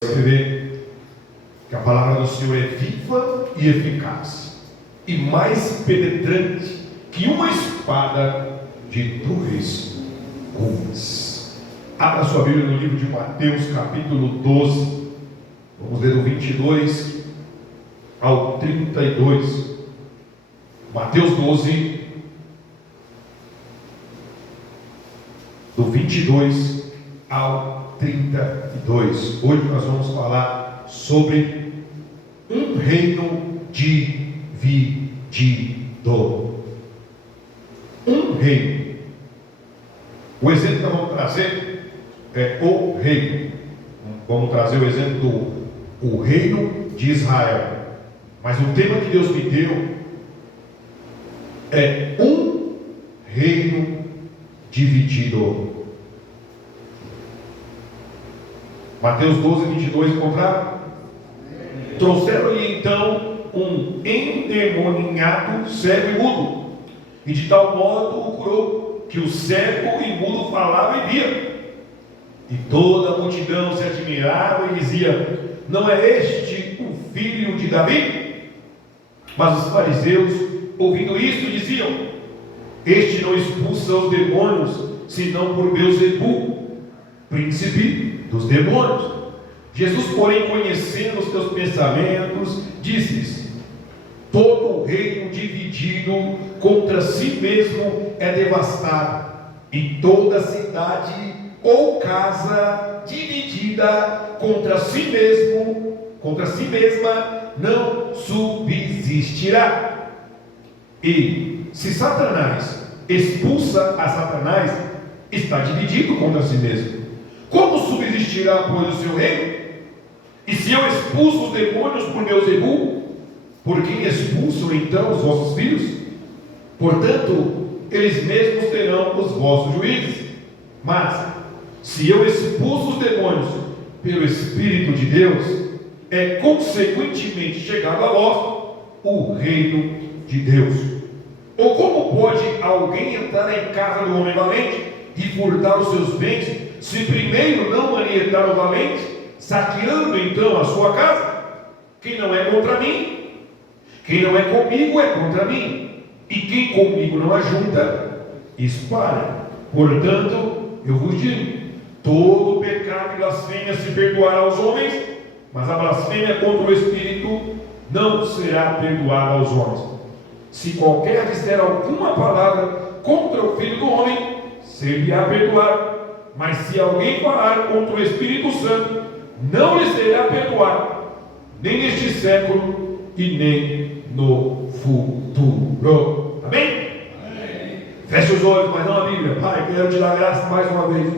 Você vê que a palavra do Senhor é viva e eficaz, e mais penetrante que uma espada de dois gumes. Abra sua Bíblia no livro de Mateus, capítulo 12. Vamos ler do 22 ao 32. Mateus 12, do 22 ao 32. Hoje nós vamos falar sobre um reino dividido. Um reino. O exemplo que nós vamos trazer é o reino. Vamos trazer o exemplo do reino de Israel. Mas o tema que Deus me deu é um reino dividido. Mateus 12, 22, encontraram? Trouxeram-lhe então um endemoniado cego e mudo, e de tal modo o curou, que o cego e mudo falava e via. E toda a multidão se admirava e dizia: não é este o filho de Davi? Mas os fariseus, ouvindo isto, diziam: este não expulsa os demônios, senão por Beelzebul, príncipe dos demônios. Jesus, porém, conhecendo os teus pensamentos, disse-lhes: todo reino dividido contra si mesmo é devastado, e toda cidade ou casa dividida contra si mesma não subsistirá. E se Satanás expulsa a Satanás, está dividido contra si mesmo. Como subsistirá, pois, o seu reino? E se eu expulso os demônios por Beelzebul, por quem expulsam então os vossos filhos? Portanto, eles mesmos terão os vossos juízes. Mas, se eu expulso os demônios pelo Espírito de Deus, é consequentemente chegado a vós o reino de Deus. Ou como pode alguém entrar em casa do homem valente e furtar os seus bens, se primeiro não manietar o valente, saqueando então a sua casa? Quem não é contra mim, quem não é comigo é contra mim, e quem comigo não ajunta, espalha. Portanto, eu vos digo: todo pecado e blasfêmia se perdoará aos homens, mas a blasfêmia contra o Espírito não será perdoada aos homens. Se qualquer disser alguma palavra contra o Filho do Homem, ser-lhe-á perdoado. Mas se alguém falar contra o Espírito Santo, não lhe será perdoado, nem neste século e nem no futuro. Amém? Amém. Feche os olhos, mas não a Bíblia. Pai, quero te dar graça mais uma vez.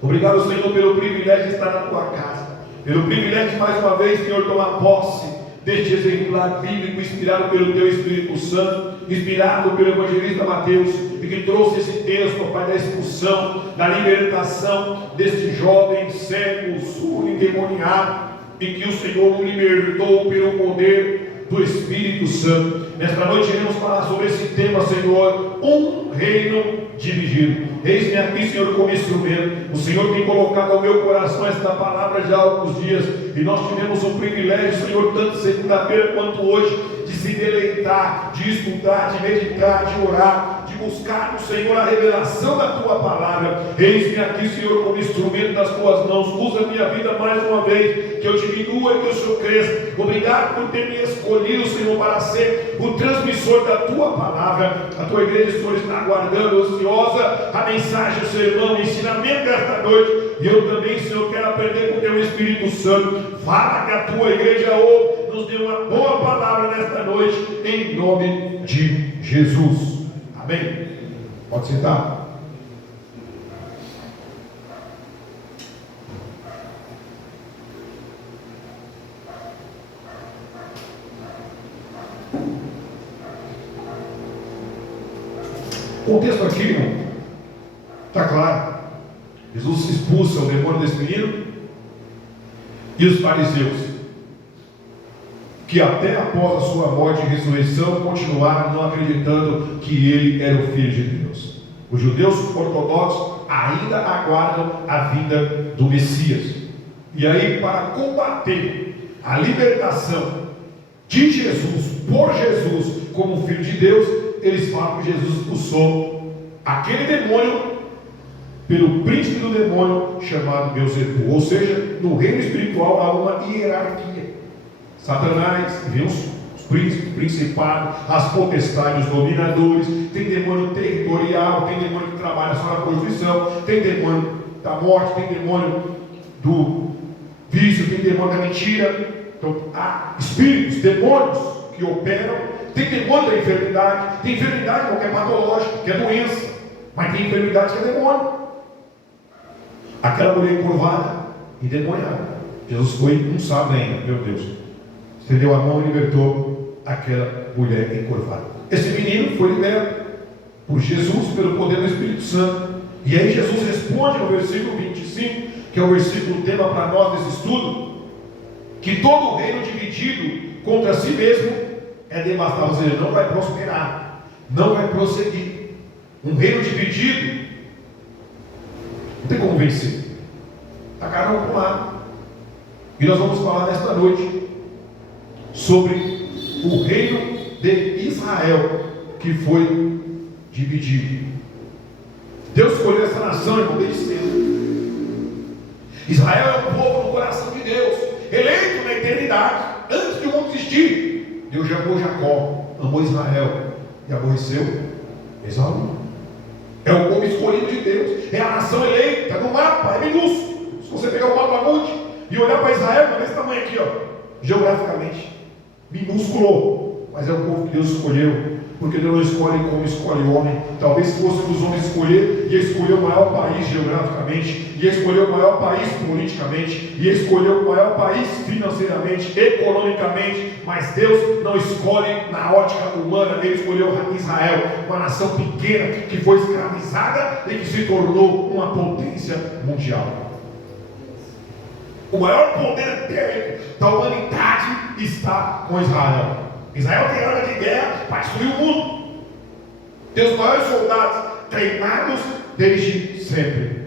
Obrigado, Senhor, pelo privilégio de estar na tua casa, pelo privilégio de mais uma vez, Senhor, tomar posse deste exemplar bíblico, inspirado pelo teu Espírito Santo, inspirado pelo evangelista Mateus, e que trouxe esse texto, Pai, da expulsão, da libertação deste jovem cego, surdo, endemoniado, e que o Senhor o libertou pelo poder do Espírito Santo. Nesta noite iremos falar sobre esse tema, Senhor, um reino dividido. Eis-me aqui, Senhor, como instrumento. O Senhor tem colocado ao meu coração esta palavra já há alguns dias, e nós tivemos o privilégio, Senhor, tanto segunda-feira quanto hoje, de se deleitar, de estudar, de meditar, de orar, de buscar no Senhor a revelação da tua palavra. Eis-me aqui, Senhor, como instrumento das tuas mãos. Usa a minha vida mais uma vez, que eu diminua e que o Senhor cresça. Obrigado por ter me escolhido, Senhor, para ser o transmissor da tua palavra. A tua igreja, Senhor, está aguardando ansiosa a mensagem, o sermão, o ensinamento desta noite. E eu também, Senhor, quero aprender com o teu Espírito Santo. Fala que a tua igreja ouve, nos dê uma boa palavra nesta noite, em nome de Jesus. Amém? Pode sentar. O texto aqui, irmão, está claro. Jesus expulsa o demônio desse menino, e os fariseus, que até após a sua morte e ressurreição continuaram não acreditando que ele era o Filho de Deus. Os judeus ortodoxos ainda aguardam a vinda do Messias. E aí, para combater a libertação de Jesus, por Jesus, como Filho de Deus, eles falam que Jesus expulsou aquele demônio pelo príncipe do demônio chamado Beelzebul. Ou seja, no reino espiritual há uma hierarquia. Satanás, vê os príncipes, principados, as potestades, os dominadores. Tem demônio territorial, tem demônio que trabalha só na prostituição, tem demônio da morte, tem demônio do vício, tem demônio da mentira. Então há espíritos, demônios que operam. Tem demônio da enfermidade. Tem enfermidade qualquer patológica, que é doença, mas tem enfermidade que é demônio. Aquela mulher encurvada, endemoniada. Jesus foi, não sabe ainda, meu Deus, estendeu a mão e libertou aquela mulher encurvada. Esse menino foi liberto por Jesus, pelo poder do Espírito Santo. E aí Jesus responde no versículo 25, que é o versículo tema para nós desse estudo, que todo reino dividido contra si mesmo é devastado, ou seja, não vai prosperar, não vai prosseguir. Um reino dividido não tem como vencer, está cada um para um lado. E nós vamos falar nesta noite sobre o reino de Israel, que foi dividido. Deus escolheu essa nação, irmão, desde cedo. Israel é o povo do coração de Deus, eleito na eternidade, antes de o mundo existir. Deus já amou Jacó, amou Israel e aborreceu Esaú. É o povo escolhido de Deus, é a nação eleita. No mapa, é minúsculo. Se você pegar o mapa mundi e olhar para Israel, vai ver esse tamanho aqui, ó, geograficamente, minúsculo, mas é o povo que Deus escolheu, porque Deus não escolhe como escolhe o homem. Talvez se fosse os homens escolher, ia escolher o maior país geograficamente, ia escolher o maior país politicamente, ia escolher o maior país financeiramente, economicamente, mas Deus não escolhe na ótica humana. Ele escolheu Israel, uma nação pequena que foi escravizada e que se tornou uma potência mundial. O maior poder bélico da humanidade está com Israel. Israel tem arma de guerra para destruir o mundo. Tem os maiores soldados treinados desde sempre.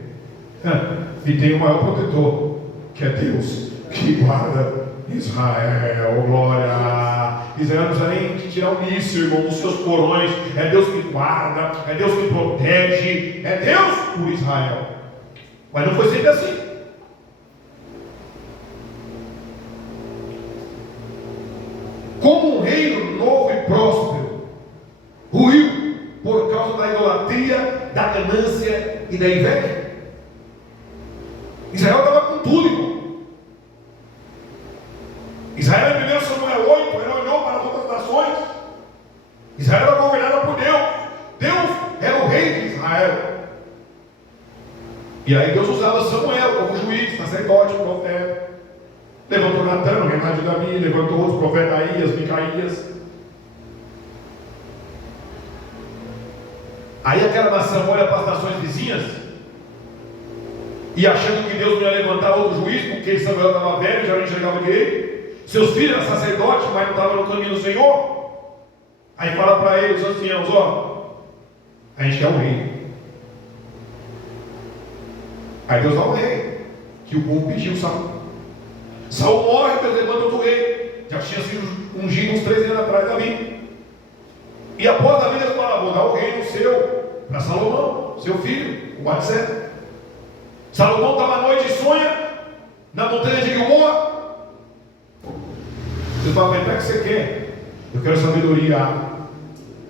E tem o maior protetor, que é Deus, que guarda Israel. Glória! Israel não precisa nem tirar o míssil, irmão, dos seus porões. É Deus que guarda, é Deus que protege, é Deus por Israel. Mas não foi sempre assim. Como um reino novo e próspero ruiu por causa da idolatria, da ganância e da inveja. Israel estava com tudo, irmão. Israel em 1 Samuel 8, ele olhou para as outras nações. Israel era governada por Deus. Deus era o rei de Israel. E aí Deus usava Samuel como juiz, sacerdote, profeta. Levantou Natan, o reinado de Davi, levantou outros profetas, Aías, Micaías. Aí aquela nação olha para as nações vizinhas e achando que Deus não ia levantar outro juiz, porque Samuel estava velho, já não enxergava direito. Seus filhos eram sacerdotes, mas não estavam no caminho do Senhor. Aí fala para eles, os anciãos, ó, a gente quer um rei. Aí Deus dá um rei, que o povo pediu, Saul. Saul morre, Deus levanta outro rei. Já tinha sido ungido uns 13 anos atrás, Davi. E após Davi, Deus fala, vou dar o reino seu para Salomão, seu filho, o Batseba. Salomão estava à noite e sonha na montanha de Gilboa. Deus fala, mas o que você quer? Eu quero sabedoria.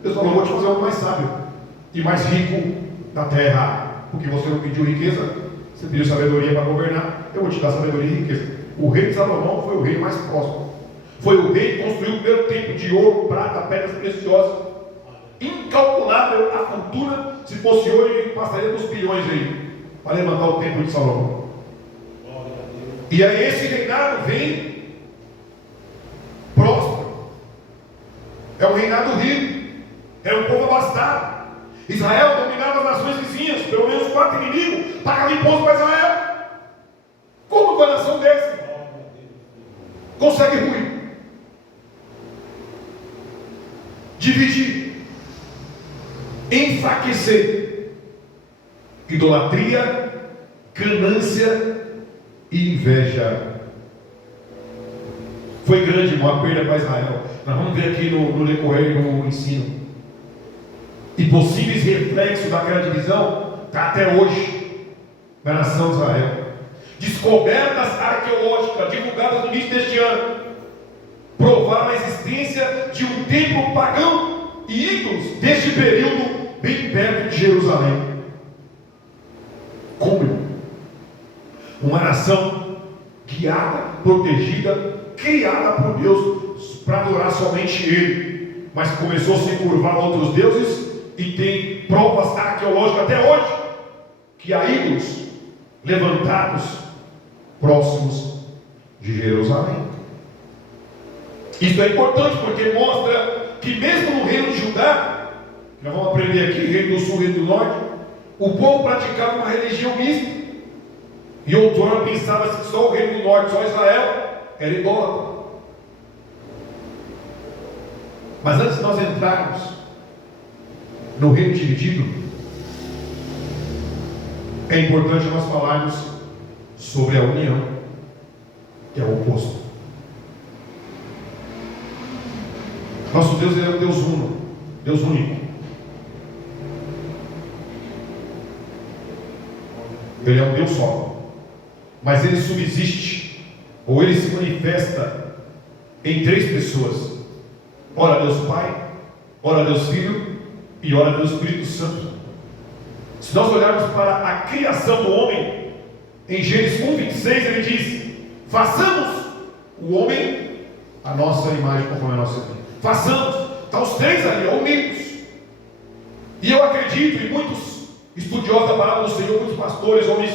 Deus falou, vou te fazer algo mais sábio e mais rico da terra, porque você não pediu riqueza, você pediu sabedoria para governar. Eu vou te dar sabedoria e riqueza. O rei de Salomão foi o rei mais próximo. Foi o rei que construiu o primeiro templo de ouro, prata, pedras preciosas. Incalculável a fortuna. Se fosse hoje, passaria dos bilhões aí para levantar o templo de Salomão. E aí esse reinado vem próspero. É um reinado rico. É um povo abastado. Israel dominava as nações vizinhas. Pelo menos 4 inimigos pagavam imposto para Israel. Como uma nação dessa consegue ruir, dividir, enfraquecer, idolatria, ganância e inveja. Foi grande, irmão, a perda para Israel. Nós vamos ver aqui no decorrer do ensino. E possíveis reflexos daquela divisão está até hoje na nação de Israel. Descobertas arqueológicas divulgadas no início deste ano provaram a existência de um templo pagão e ídolos deste período bem perto de Jerusalém. Como? Uma nação guiada, protegida, criada por Deus para adorar somente Ele, mas começou a se curvar a outros deuses, e tem provas arqueológicas até hoje que há ídolos levantados próximos de Jerusalém. Isso é importante porque mostra que mesmo no reino de Judá, nós vamos aprender aqui, reino do sul e reino do norte, o povo praticava uma religião mista, e outrora pensava que só o reino do norte, só Israel, era idólatra. Mas antes de nós entrarmos no reino dividido, é importante nós falarmos sobre a união, que é o oposto. Nosso Deus é um Deus uno, Deus único. Ele é um Deus só, mas Ele subsiste, ou Ele se manifesta em três pessoas: ora Deus Pai, ora Deus Filho e ora Deus Espírito Santo. Se nós olharmos para a criação do homem, em Gênesis 1:26 ele diz: façamos o homem a nossa imagem, conforme a nossa imagem. Façamos, está os três ali, unidos. E eu acredito, e muitos estudiosos da palavra do Senhor, muitos pastores, homens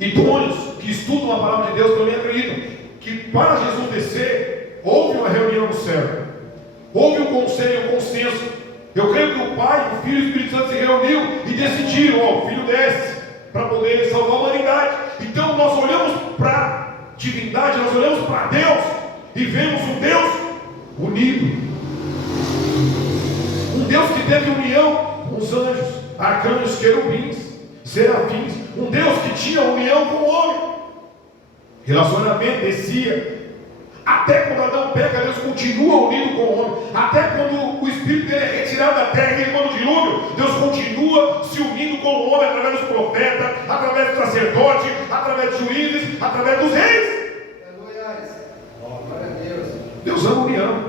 idôneos que estudam a palavra de Deus, também acreditam que para Jesus descer, houve uma reunião no céu, houve um conselho, um consenso. Eu creio que o Pai, o Filho e o Espírito Santo se reuniu e decidiram: ó, o Filho desce para poder salvar a humanidade. Então nós olhamos para a divindade, nós olhamos para Deus e vemos um Deus unido, um Deus que teve união com os anjos, arcanjos, querubins, serafins, um Deus que tinha união com o homem, relacionamento descia. Até quando Adão peca, Deus continua unido com o homem. Até quando o espírito dele é retirado da terra e quando o dilúvio, Deus continua se unindo com o homem através dos profetas, através do sacerdote, através dos juízes, através dos reis. Deus ama a união.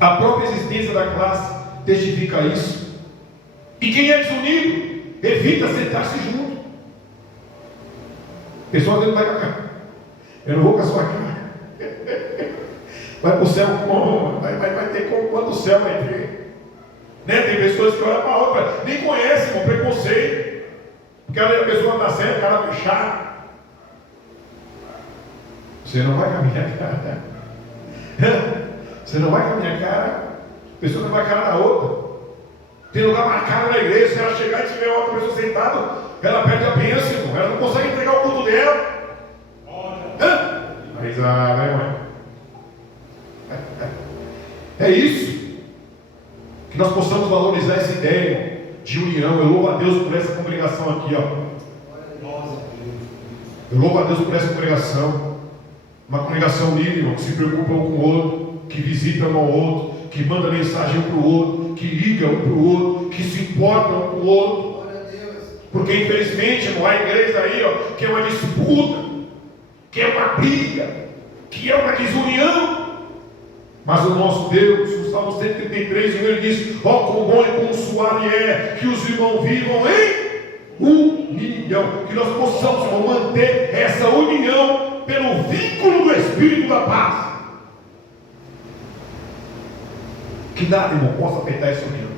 A própria existência da classe testifica isso. E quem é desunido evita sentar-se junto. Pessoal, Deus vai com a cara. Eu não vou com a sua cara. Vai para o céu como? Vai ter como quando o céu vai ter. Né? Tem pessoas que olham para a outra, nem conhecem, com preconceito. Porque a pessoa está certa, cara fechada. Você não vai com a minha cara. Você não vai com a minha cara. A pessoa não vai com a cara da outra. Tem lugar marcado na igreja. Se ela chegar e tiver outra pessoa sentada, ela perde a bênção, irmão. Ela não consegue entregar o culto dela. Mas vai, mãe. É isso. Que nós possamos valorizar essa ideia de união. Eu louvo a Deus por essa congregação aqui, ó. Eu louvo a Deus por essa congregação. Uma congregação unida, irmão, que se preocupa um com o outro, que visita um ao outro, que manda mensagem um para o outro, que liga um para o outro, que se importa um com o outro. Porque infelizmente, irmão, há igreja aí, ó, que é uma disputa, que é uma briga, que é uma desunião. Mas o nosso Deus, no Salmo 133, ele diz: ó, quão bom e quão suave é que os irmãos vivam em união. Que nós possamos, irmão, manter essa união pelo vínculo do Espírito da paz. Que nada, irmão, possa afetar essa união.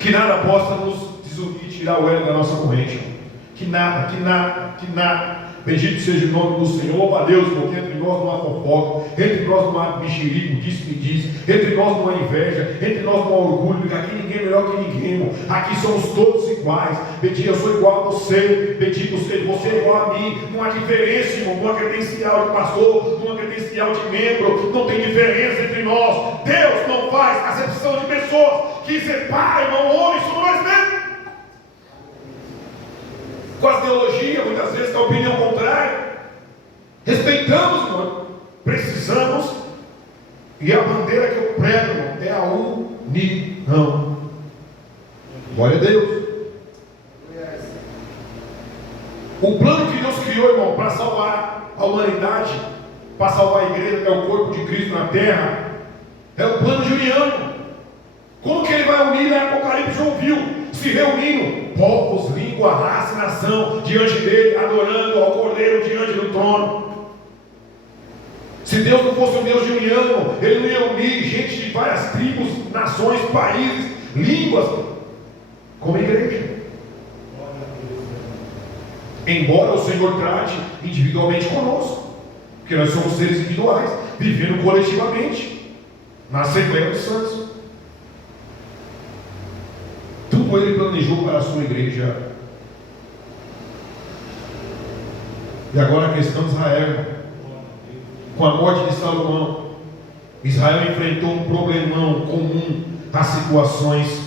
Que nada possa nos desunir e tirar o elo da nossa corrente. Que nada. Bendito seja o nome do Senhor. Louva a Deus, porque entre nós não há fofoca, entre nós não há mexerico, diz, entre nós não há inveja, entre nós não há orgulho, porque aqui ninguém é melhor que ninguém, irmão. Aqui somos todos iguais. Bendito, eu sou igual a você, bendito seja, você é igual a mim. Não há diferença, irmão, numa credencial de pastor, numa credencial de membro, não tem diferença entre nós. Deus não faz acepção de pessoas que separam, irmão, homens, somos nós mesmos. com as ideologias, muitas vezes com a opinião contrária. Respeitamos, irmão. Precisamos. E a bandeira que eu prego, irmão, é a união. Glória a Deus. O plano que Deus criou, irmão, para salvar a humanidade, para salvar a igreja, que é o corpo de Cristo na terra, é o plano de união. Como que ele vai unir? Lá em Apocalipse ouviu, se reunindo, povos, língua, raça e nação, diante dele, adorando ao Cordeiro diante do trono. Se Deus não fosse um Deus de união, ele não ia unir gente de várias tribos, nações, países, línguas, como igreja. Embora o Senhor trate individualmente conosco, porque nós somos seres individuais, vivendo coletivamente, na Assembleia dos Santos. Tudo ele planejou para a sua igreja. E agora a questão de Israel. Com a morte de Salomão, Israel enfrentou um problemão comum nas situações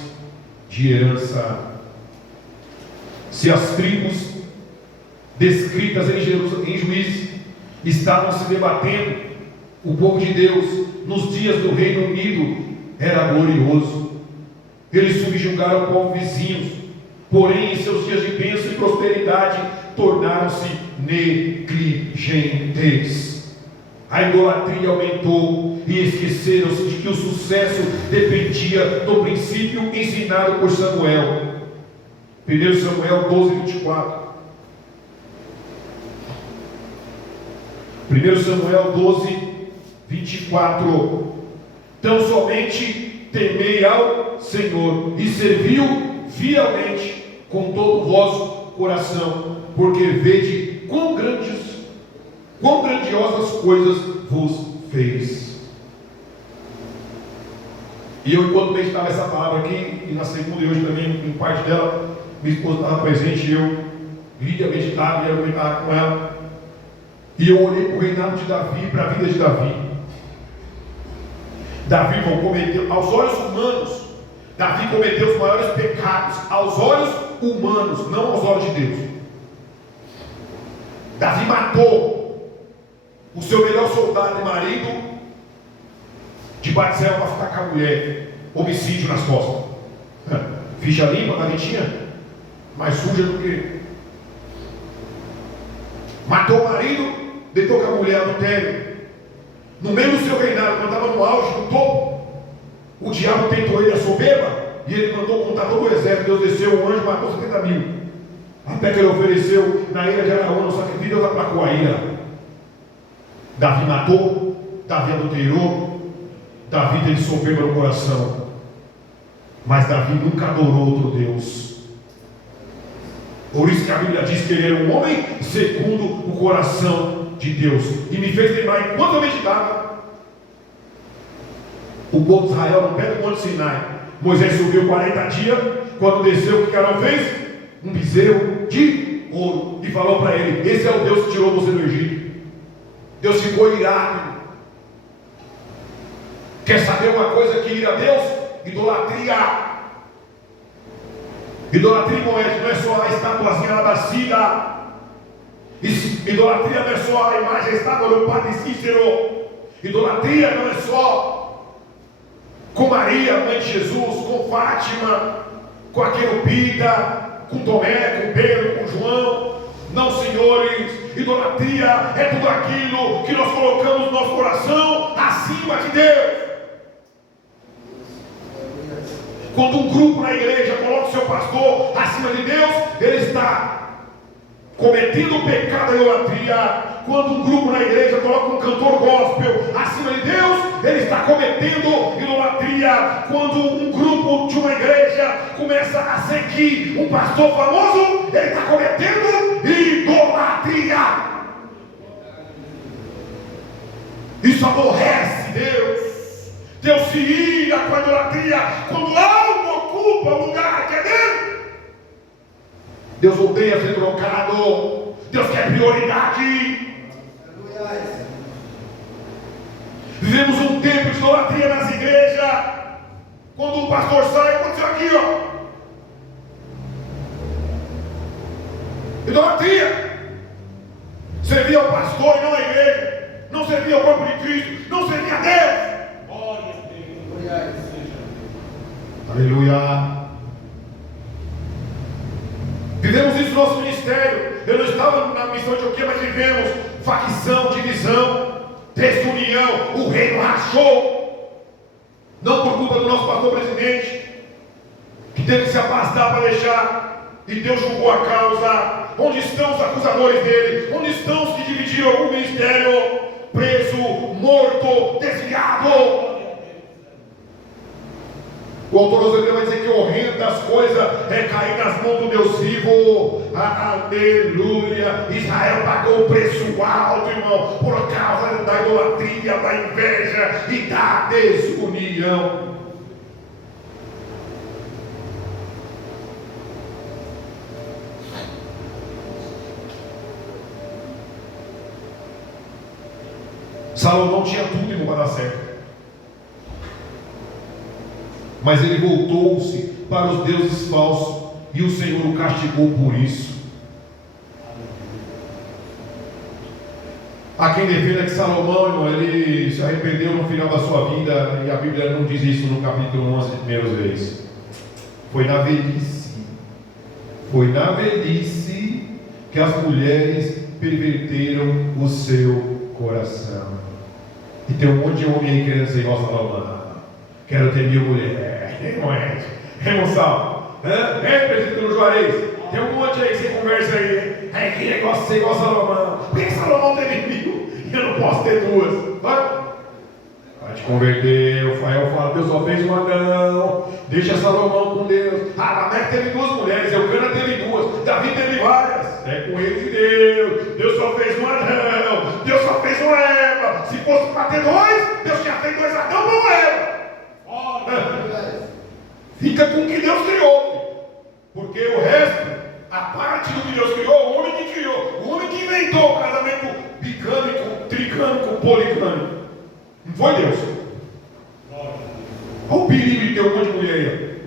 de herança. Se as tribos descritas em Juízes estavam se debatendo, o povo de Deus nos dias do Reino Unido era glorioso. Eles subjugaram o povo vizinhos, porém em seus dias de bênção e prosperidade tornaram-se negligentes. A idolatria aumentou e esqueceram-se de que o sucesso dependia do princípio ensinado por Samuel. 1 Samuel 12, 24. 1 Samuel 12, 24. Tão somente temei ao Senhor e serviu fielmente com todo o vosso coração, porque vede quão grandiosas coisas vos fez. E eu, enquanto meditava essa palavra aqui, e na segunda e hoje também, em parte dela, minha esposa estava presente, e eu lia, meditava, e eu comentava com ela. E eu olhei para o reinado de Davi, para a vida de Davi. Davi, irmão, cometeu, aos olhos humanos, Davi cometeu os maiores pecados, aos olhos humanos, não aos olhos de Deus. Davi matou o seu melhor soldado e marido de Batseba para ficar com a mulher. Homicídio nas costas. Ficha limpa, Davi tinha, mais suja do que. Matou o marido, deitou com a mulher no adultério. No meio do seu reinado, quando estava no auge, no topo, o diabo tentou ele a soberba, e ele mandou contar todo o exército. Deus desceu, um anjo matou 70.000. Até que ele ofereceu na ilha de Araúna o sacrifício, Deus aplacou a ira. Davi matou, Davi adulterou, Davi teve soberba no coração. Mas Davi nunca adorou outro Deus. Por isso que a Bíblia diz que ele era um homem segundo o coração de Deus. E me fez lembrar, enquanto eu meditava, o povo de Israel no pé do Monte Sinai. Moisés subiu 40 dias. Quando desceu, o que Arão fez? Um bezerro de ouro. E falou para ele: esse é o Deus que tirou você do Egito. Deus ficou irado. Quer saber uma coisa que ira a Deus? Idolatria. Idolatria não é só a estatuazinha lá da Cida. Idolatria não é só a imagem, a estátua do Padre Cícero. Idolatria não é só com Maria, mãe de Jesus, com Fátima, com a querubita, com Tomé, com Pedro, com João. Não, senhores, idolatria é tudo aquilo que nós colocamos no nosso coração acima de Deus. Quando um grupo na igreja coloca o seu pastor acima de Deus, ele está cometendo o pecado da idolatria. Quando um grupo na igreja coloca um cantor gospel acima de Deus, ele está cometendo idolatria. Quando um grupo de uma igreja começa a seguir um pastor famoso, ele está cometendo idolatria. Isso aborrece Deus. Deus se ira com a idolatria quando algo ocupa o lugar que é dele. Deus odeia ser trocado. Deus quer prioridade. Vivemos um tempo de idolatria nas igrejas. Quando o pastor sai, aconteceu aqui, ó. Idolatria. Servia ao pastor e não à igreja. Não servia ao corpo de Cristo. Não servia a Deus. Glória a Deus. Aleluia. Vivemos isso no nosso ministério. Eu não estava na missão de Antioquia, mas vivemos facção, divisão, desunião. O reino rachou. Não por culpa do nosso pastor presidente, que teve que se afastar para deixar, e Deus julgou a causa. Onde estão os acusadores dele? Onde estão os que dividiram o ministério? Preso, morto, desviado. O autor aos Hebreus vai dizer que horrendas coisas é cair nas mãos do Deus vivo. Aleluia. Israel pagou o preço alto, irmão, por causa da idolatria, da inveja e da desunião. Salomão tinha tudo, irmão, para dar certo. Mas ele voltou-se para os deuses falsos e o Senhor o castigou por isso. Há quem defenda que Salomão, irmão, ele se arrependeu no final da sua vida, e a Bíblia não diz isso no capítulo 11 de primeiras vezes. Foi na velhice. Foi na velhice que as mulheres perverteram o seu coração. E tem um monte de homem aí querendo ser igual a Salomão. Quero ter 1000 mulheres. Irmão Ed, irmão Sal, presbítero Juarez, tem um monte aí que você conversa aí. Que negócio de ser igual a Salomão. Por que Salomão teve 1000 e eu não posso ter 2? Vai te converter. O Rafael fala: Deus só fez uma, não. Deixa Salomão com Deus. Lameque teve 2 mulheres, Eucana teve 2, Davi teve várias. É com eles e Deus. Deus só fez uma, não. Deus só fez uma Eva. Se fosse para ter 2, Deus tinha feito 2 Adão ou Eva. Fica com o que Deus criou, porque o resto, a parte do que Deus criou, o homem que criou, o homem que inventou o casamento bicânico, tricânico, policânico, não foi Deus. Olha o perigo de ter um monte de mulher aí.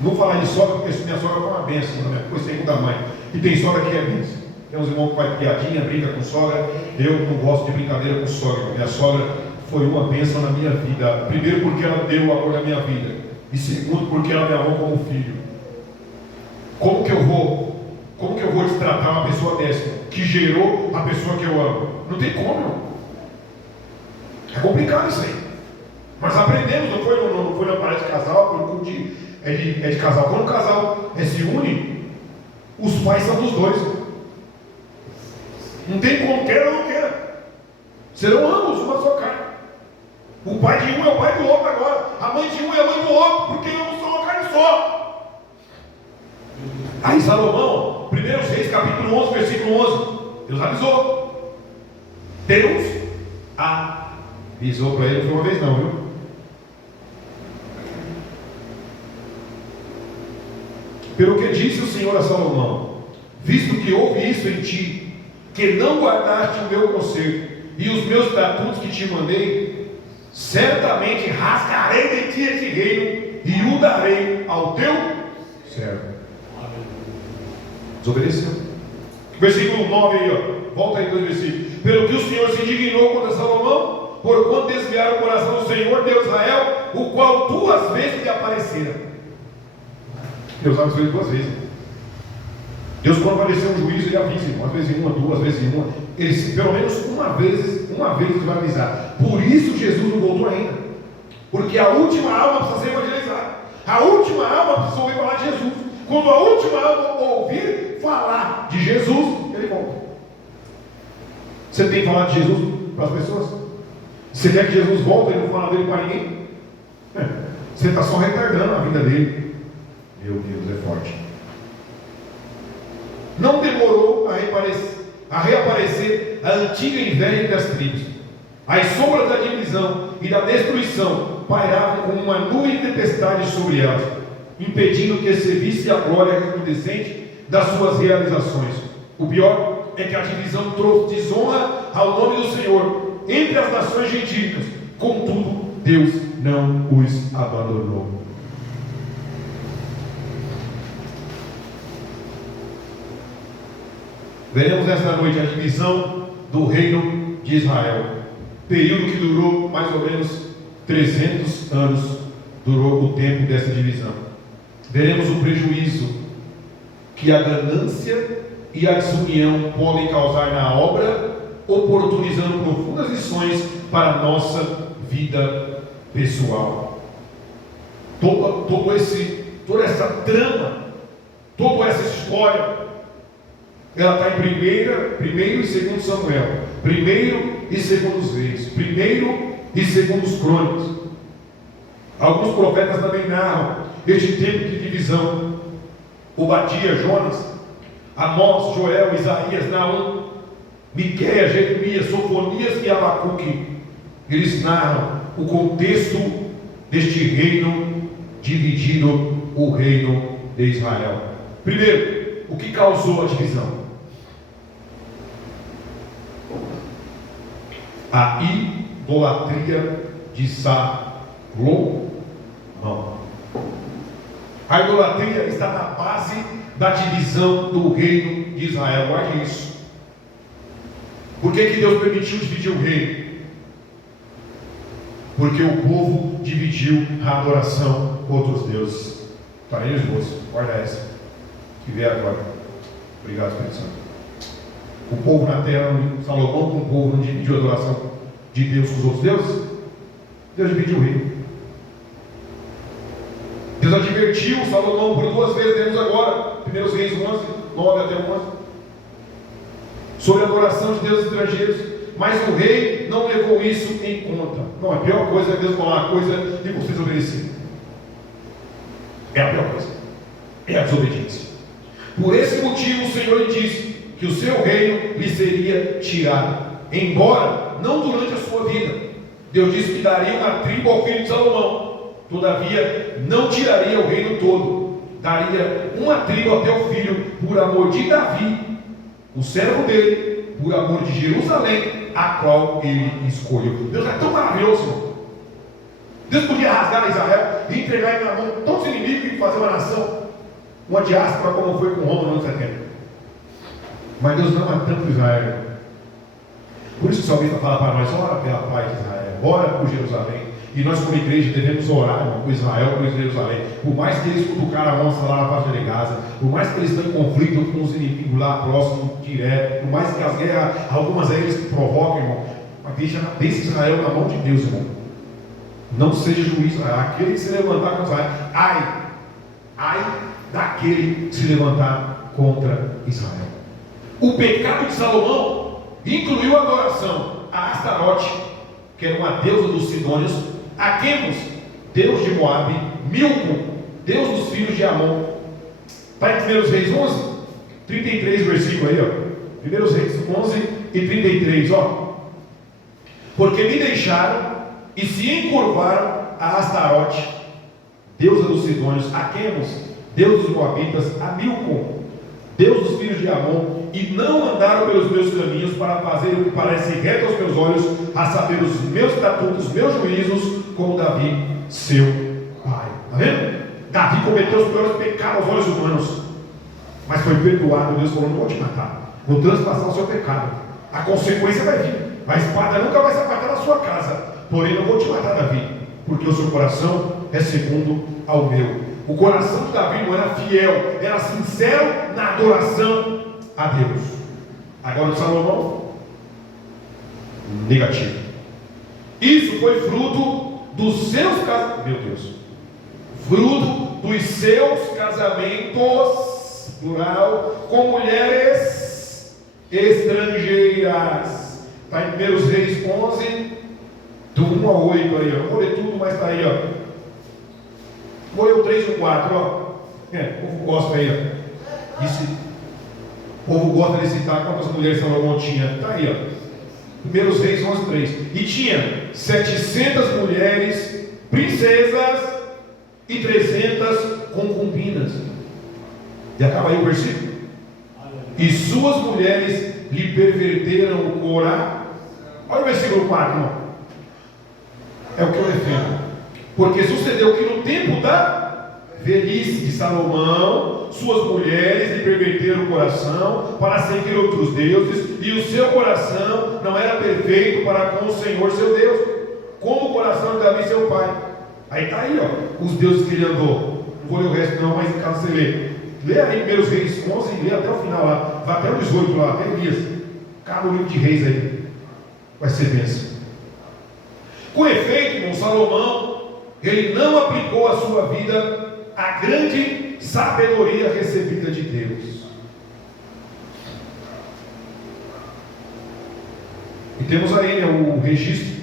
Não vou falar de sogra, porque minha sogra foi uma bênção, né? Foi segunda mãe, e tem sogra que é bênção. Tem uns irmãos que faz piadinha, brinca com sogra. Eu não gosto de brincadeira com sogra. Minha sogra foi uma bênção na minha vida. Primeiro, porque ela deu o amor na minha vida. E segundo, porque ela me amou como filho. Como que eu vou destratar uma pessoa dessa, que gerou a pessoa que eu amo? Não tem como, não. É complicado isso aí. Mas aprendemos, não foi na parede de casal, foi no culto de casal. Quando o casal se une, os pais são dos dois. Não tem como, quer ou não quer. Serão ambos uma só carne. O pai de um é o pai do outro agora. A mãe de um é a mãe do outro, porque ambos são uma carne só. Aí Salomão, 1 Reis, capítulo 11, versículo 11, Deus avisou. Deus avisou para ele, não foi uma vez não, viu? Pelo que disse o Senhor a Salomão: visto que houve isso em ti, que não guardaste o meu conselho e os meus estatutos que te mandei, certamente rasgarei de ti este reino e o darei ao teu servo. Desobedeceu. Versículo 9 aí, ó. Volta aí 2 versículos. Pelo que o Senhor se indignou contra Salomão, porquanto desviaram o coração do Senhor, Deus de Israel, o qual 2 vezes lhe aparecera. Deus avisou ele 2 vezes. Deus, quando aparecer um juízo, ele avisa, irmão. Às vezes em uma, 2 vezes em uma. Ele, pelo menos uma vez ele vai avisar. Por isso Jesus não voltou ainda. Porque a última alma precisa ser evangelizada. A última alma precisa ouvir falar de Jesus. Quando a última alma ouvir falar de Jesus, ele volta. Você tem falado de Jesus para as pessoas? Você quer que Jesus volte e não fala dele para ninguém? Você está só retardando a vida dele. Meu Deus, é forte. Não demorou a reaparecer a antiga inveja entre as tribos. As sombras da divisão e da destruição pairavam como uma nuvem de tempestade sobre elas, impedindo que se visse a glória resplandecente das suas realizações. O pior é que a divisão trouxe desonra ao nome do Senhor entre as nações gentílicas. Contudo, Deus não os abandonou. Veremos nesta noite a divisão do reino de Israel, período que durou mais ou menos 300 anos, durou o tempo dessa divisão. Veremos o prejuízo que a ganância e a desunião podem causar na obra, oportunizando profundas lições para a nossa vida pessoal. Toda essa trama, toda essa história, ela está em primeiro e segundo Samuel, primeiro e segundo Reis, primeiro e segundo Crônicas. Alguns profetas também narram este tempo de divisão. Obadias, Jonas, Amós, Joel, Isaías, Naum, Miqueias, Jeremias, Sofonias e Abacuque. Eles narram o contexto deste reino dividido, o reino de Israel. Primeiro, o que causou a divisão? A idolatria de Salomão. A idolatria está na base da divisão do reino de Israel. Guarde isso. Por que Deus permitiu dividir o reino? Porque o povo dividiu a adoração com outros deuses. Está aí o esboço, guarda essa que vê agora. Obrigado, Espírito Santo. O povo na terra, Salomão com o povo não dividiu a adoração de Deus com os outros deuses. Deus dividiu o reino. Deus advertiu Salomão por 2 vezes, temos agora, 1 Reis 11, 9 até 11, sobre a adoração de deuses estrangeiros, mas o rei não levou isso em conta. Não, a pior coisa é Deus falar uma coisa e você desobedecer. É a pior coisa, é a desobediência. Por esse motivo o Senhor lhe disse que o seu reino lhe seria tirado, embora não durante a sua vida. Deus disse que daria uma tribo ao filho de Salomão. Todavia, não tiraria o reino todo, daria uma tribo ao teu filho, por amor de Davi, o servo dele, por amor de Jerusalém, a qual ele escolheu. Deus é tão maravilhoso, irmão. Deus podia rasgar Israel e entregar ele na mão de todos os inimigos e fazer uma nação, uma diáspora, como foi com Roma no ano 70. Mas Deus ama tanto Israel. Por isso que o salmista fala para nós: ora pela paz de Israel, ora por Jerusalém. E nós, como igreja, devemos orar, irmão, por Israel, por Jerusalém. Por mais que eles cutucaram a onça lá na faixa de Gaza, por mais que eles estão em conflito com os inimigos lá próximo, direto, por mais que as guerras, algumas a eles provoquem, irmão, mas deixa Israel na mão de Deus, irmão. Não seja juiz, aquele que se levantar contra Israel, ai daquele que se levantar contra Israel. O pecado de Salomão incluiu a adoração a Astarote, que era uma deusa dos Sidônios, a Quemos, deus de Moabe, Milcom, deus dos filhos de Amon. Está em 1 Reis 11, 33 versículo aí, ó. 1 Reis 11 e 33, ó. Porque me deixaram e se encurvaram a Astarote, deusa dos Sidônios, a Quemos, deus dos Moabitas, a Milcom, deus dos filhos de Amon, e não andaram pelos meus caminhos para fazer o que parece reto aos meus olhos, a saber, os meus estatutos, os meus juízos, como Davi, seu pai. Está vendo? Davi cometeu os piores pecados aos olhos humanos, mas foi perdoado. Deus falou: não vou te matar, vou transpassar o seu pecado, a consequência vai vir, a espada nunca vai se apartar da sua casa, porém não vou te matar, Davi, porque o seu coração é segundo ao meu. O coração de Davi não era fiel, era sincero na adoração a Deus. Agora o Salomão, negativo. Isso foi fruto dos seus casamentos, meu Deus, fruto dos seus casamentos, plural, com mulheres estrangeiras. Está em 1 Reis 11, do 1 ao 8 aí, ó. Não vou ler tudo, mas está aí, ó. Vou ler o 3 e o 4, ó. O povo gosta aí, ó. Disse, o povo gosta de citar quantas mulheres Salomão tinha. Está aí, ó. 1 Reis 11, 3. E tinha 700 mulheres, princesas e 300 concubinas. E acaba aí o versículo. E suas mulheres lhe perverteram o coração. Olha o versículo 4, irmão. É o que eu defendo. Porque sucedeu que no tempo da velhice de Salomão, suas mulheres lhe perverteram o coração para seguir outros deuses, e o seu coração não era perfeito para com o Senhor seu Deus, como o coração de Davi seu pai. Aí está aí, ó, os deuses que ele andou. Não vou ler o resto não, mas em casa você lê. Lê aí 1 Reis 11 e lê até o final lá. Vai até o 18 lá, até Elias. Cada livro de reis aí. Vai ser bênção. Com efeito, irmão, Salomão, ele não aplicou à sua vida a grande sabedoria recebida de Deus. E temos aí, né, o registro,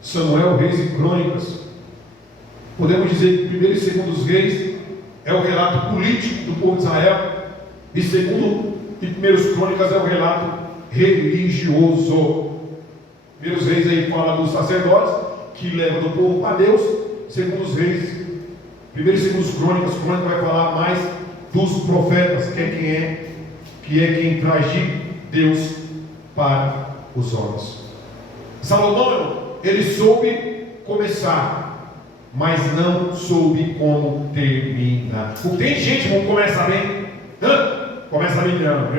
Samuel, Reis e Crônicas. Podemos dizer que 1º e 2º Reis é o relato político do povo de Israel, e 2º e 1º Crônicas é o relato religioso. 1º Reis aí fala dos sacerdotes que levam do povo para Deus. 2º Reis, 1º e 2º Crônicas vai falar mais dos profetas, que é quem traz de Deus para os homens. Salomão, ele soube começar, mas não soube como terminar. Porque tem gente que começa bem, começa bem não,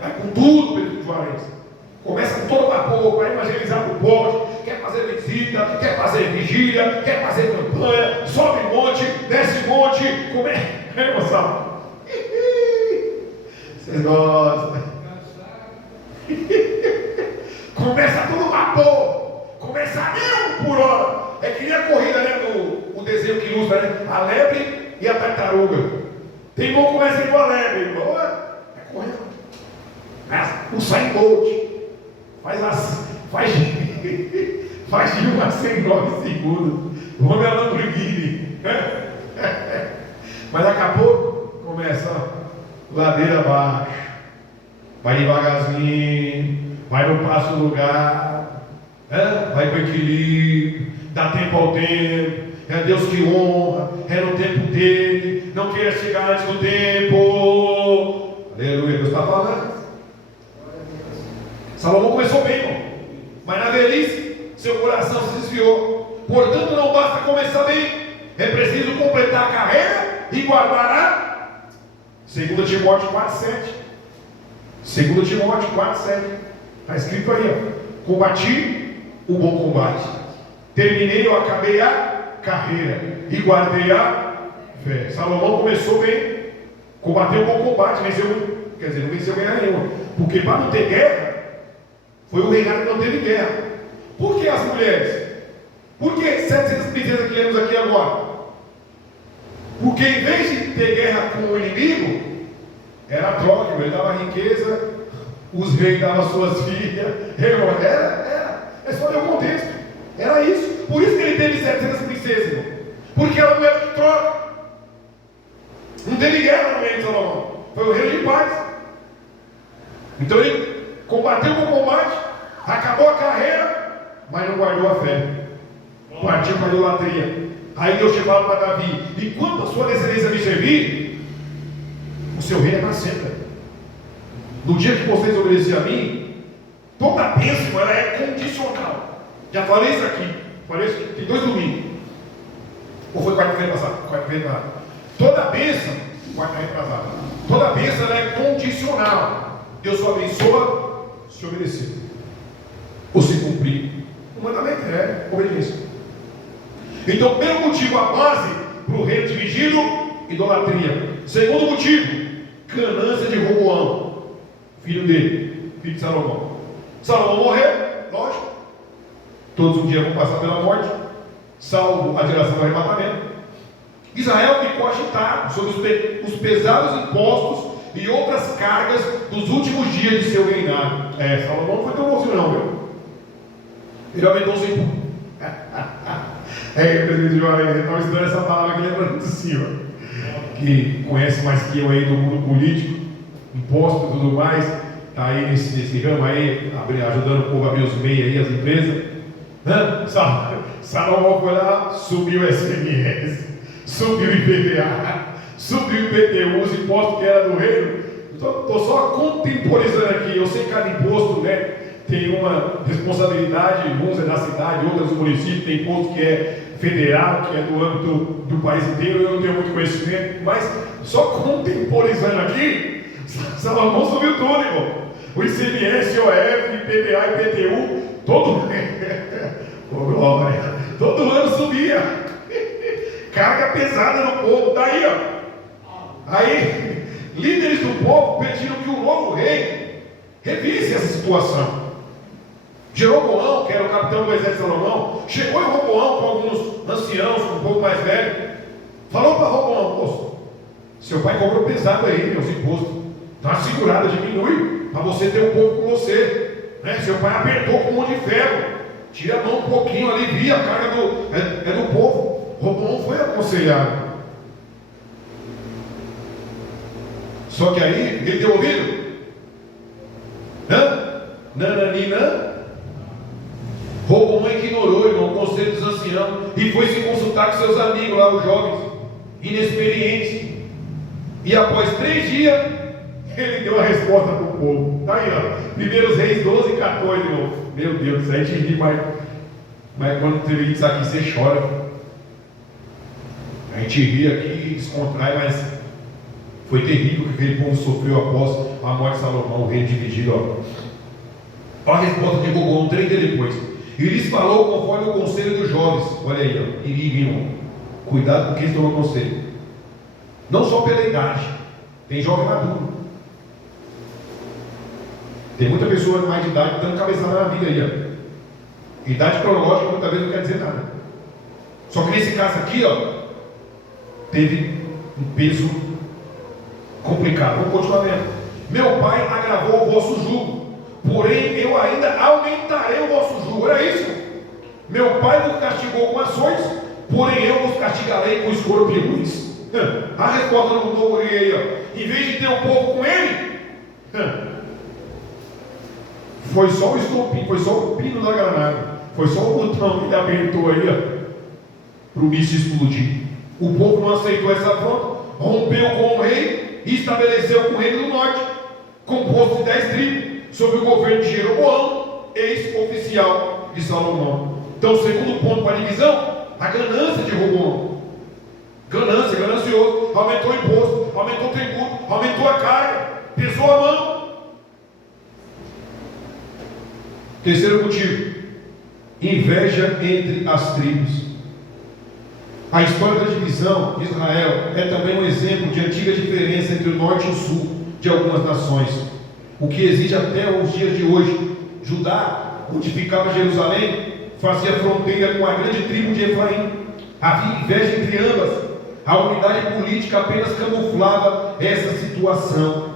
vai com tudo, Pedro Juarez. Começa com todo vapor, vai evangelizar o povo, quer fazer visita, quer fazer vigília, quer fazer campanha, sobe monte, desce monte, moção? Vocês gostam? Começa todo vapor, começa a 1.000 por hora. É que nem a corrida, né? O desenho que ilustra, né? A lebre e a tartaruga. Tem bom que começa igual a lebre, irmão. É correndo. O Usain Bolt faz de 1 a 109 segundos. O homem é a Lamborghini. Mas daqui a pouco começa ladeira abaixo. Vai devagarzinho, vai no passo do lugar, vai com equilíbrio, dá tempo ao tempo, é Deus que honra, é no tempo dele, não queira chegar antes do tempo. Aleluia, Deus está falando. Salomão começou bem, irmão, mas na velhice seu coração se desviou. Portanto, não basta começar bem, é preciso completar a carreira e guardar a 2 Timóteo 4,7. 2 Timóteo 4,7. Está escrito aí, ó. Combati o bom combate, terminei ou acabei a carreira e guardei a fé. Salomão começou bem, combateu o bom combate, venceu, quer dizer, não venceu guerra nenhuma, porque para não ter guerra, foi o reinado que não teve guerra. Por que as mulheres? Por que 700 princesas que lemos aqui agora? Porque em vez de ter guerra com o inimigo, era troca, ele dava riqueza, os reis davam suas filhas, é só ler o contexto, era isso. Por isso que ele teve 700 princesas, irmão. Porque ela não era de troca, não teve guerra no meio de Salomão, foi o reino de paz. Então ele combateu com o combate, acabou a carreira, mas não guardou a fé, partiu para a idolatria. Aí Deus chamava para Davi: enquanto a sua descendência me servir, o seu reino é para sempre. No dia que vocês obedecerem a mim, toda bênção ela é condicional. Já falei isso aqui, falei isso aqui, tem 2 domingos. Ou foi quarta-feira passada? Quarta-feira passada. Toda bênção, quarta-feira passada, toda bênção ela é condicional. Deus só abençoa se obedecer ou se cumprir. O mandamento é obediência. Então, primeiro motivo, a base para o reino dividido, idolatria. Segundo motivo, ganância de Roboão, filho dele, filho de Salomão. Salomão morreu, lógico. Todos um dia vão passar pela morte, salvo a geração do arrebatamento. Israel ficou agitado sobre os pesados impostos e outras cargas dos últimos dias de seu reinado. Salomão não foi tão bonzinho não, viu? Ele aumentou os impostos. Presidente João, eu estava estudando essa palavra aqui, lembrando do senhor, que conhece mais que eu aí do mundo político, imposto e tudo mais, está aí nesse ramo aí, ajudando o povo a abrir os meios aí, as empresas. Salomão foi lá, subiu o SMS, subiu o IPVA, subiu o IPTU, os impostos que era do reino. Estou só contemporizando aqui. Eu sei que cada imposto, né, tem uma responsabilidade, uns é da cidade, outros do município, tem imposto que é federal, que é do âmbito do país inteiro, eu não tenho muito conhecimento, mas só contemporizando aqui, Salomão subiu tudo, irmão. O ICMS, OF, IPVA, IPTU, todo oh, glória, todo ano subia. Carga pesada no povo, daí ó. Aí, líderes do povo pediram que o novo rei revisse essa situação. Jeroboão, que era o capitão do exército de Salomão, chegou em Roboão com alguns anciãos, um pouco mais velho, falou para Roboão: moço, seu pai cobrou pesado aí, meus impostos, dá uma segurada, diminui, para você ter o povo com você, né? Seu pai apertou com mão de ferro, tira a mão um pouquinho, alivia a carga do povo. Roboão foi aconselhado. Só que aí, ele deu ouvido? Nananina. Roboão ignorou, irmão, o conselho dos anciãos e foi se consultar com seus amigos lá, os jovens, inexperientes. E após 3 dias, ele deu a resposta para o povo. Está aí, ó. 1 Reis 12 e 14, irmão. Meu Deus, isso aí a gente ri, mas quando você vê isso aqui, você chora. A gente ri aqui e descontrai, mas foi terrível o que aquele povo sofreu após a morte de Salomão, o reino dividido. Ó. Olha a resposta de Roboão 3 dias depois. E lhes falou conforme o conselho dos jovens. Olha aí, ó. Irmão. Cuidado com quem tomou o conselho. Não só pela idade. Tem jovem maduro. Tem muita pessoa de mais de idade dando cabeçada na vida aí, ó. Idade cronológica muitas vezes não quer dizer nada. Só que nesse caso aqui, ó, teve um peso complicado. Vamos continuar vendo. Meu pai agravou o vosso jugo, porém eu ainda aumentarei o vosso jugo. Olha isso. Meu pai vos castigou com ações, porém eu vos castigarei com escorpiões. A resposta do novo rei aí, ó. Em vez de ter o povo com ele, foi só o estopim, foi só o pino da granada, foi só o botão que ele apertou aí, ó, para o míssil explodir. O povo não aceitou essa afronta, rompeu com o rei e estabeleceu com o reino do norte, composto de 10 tribos, sob o governo de Jeroboão, ex-oficial de Salomão. Então, segundo ponto para a divisão, a ganância de Roboão. Ganância, ganancioso, aumentou o imposto, aumentou o tributo, aumentou a carga, pesou a mão. Terceiro motivo, inveja entre as tribos. A história da divisão de Israel é também um exemplo de antiga diferença entre o norte e o sul de algumas nações, o que existe até os dias de hoje. Judá, onde ficava Jerusalém, fazia fronteira com a grande tribo de Efraim. Havia inveja entre ambas. A unidade política apenas camuflava essa situação.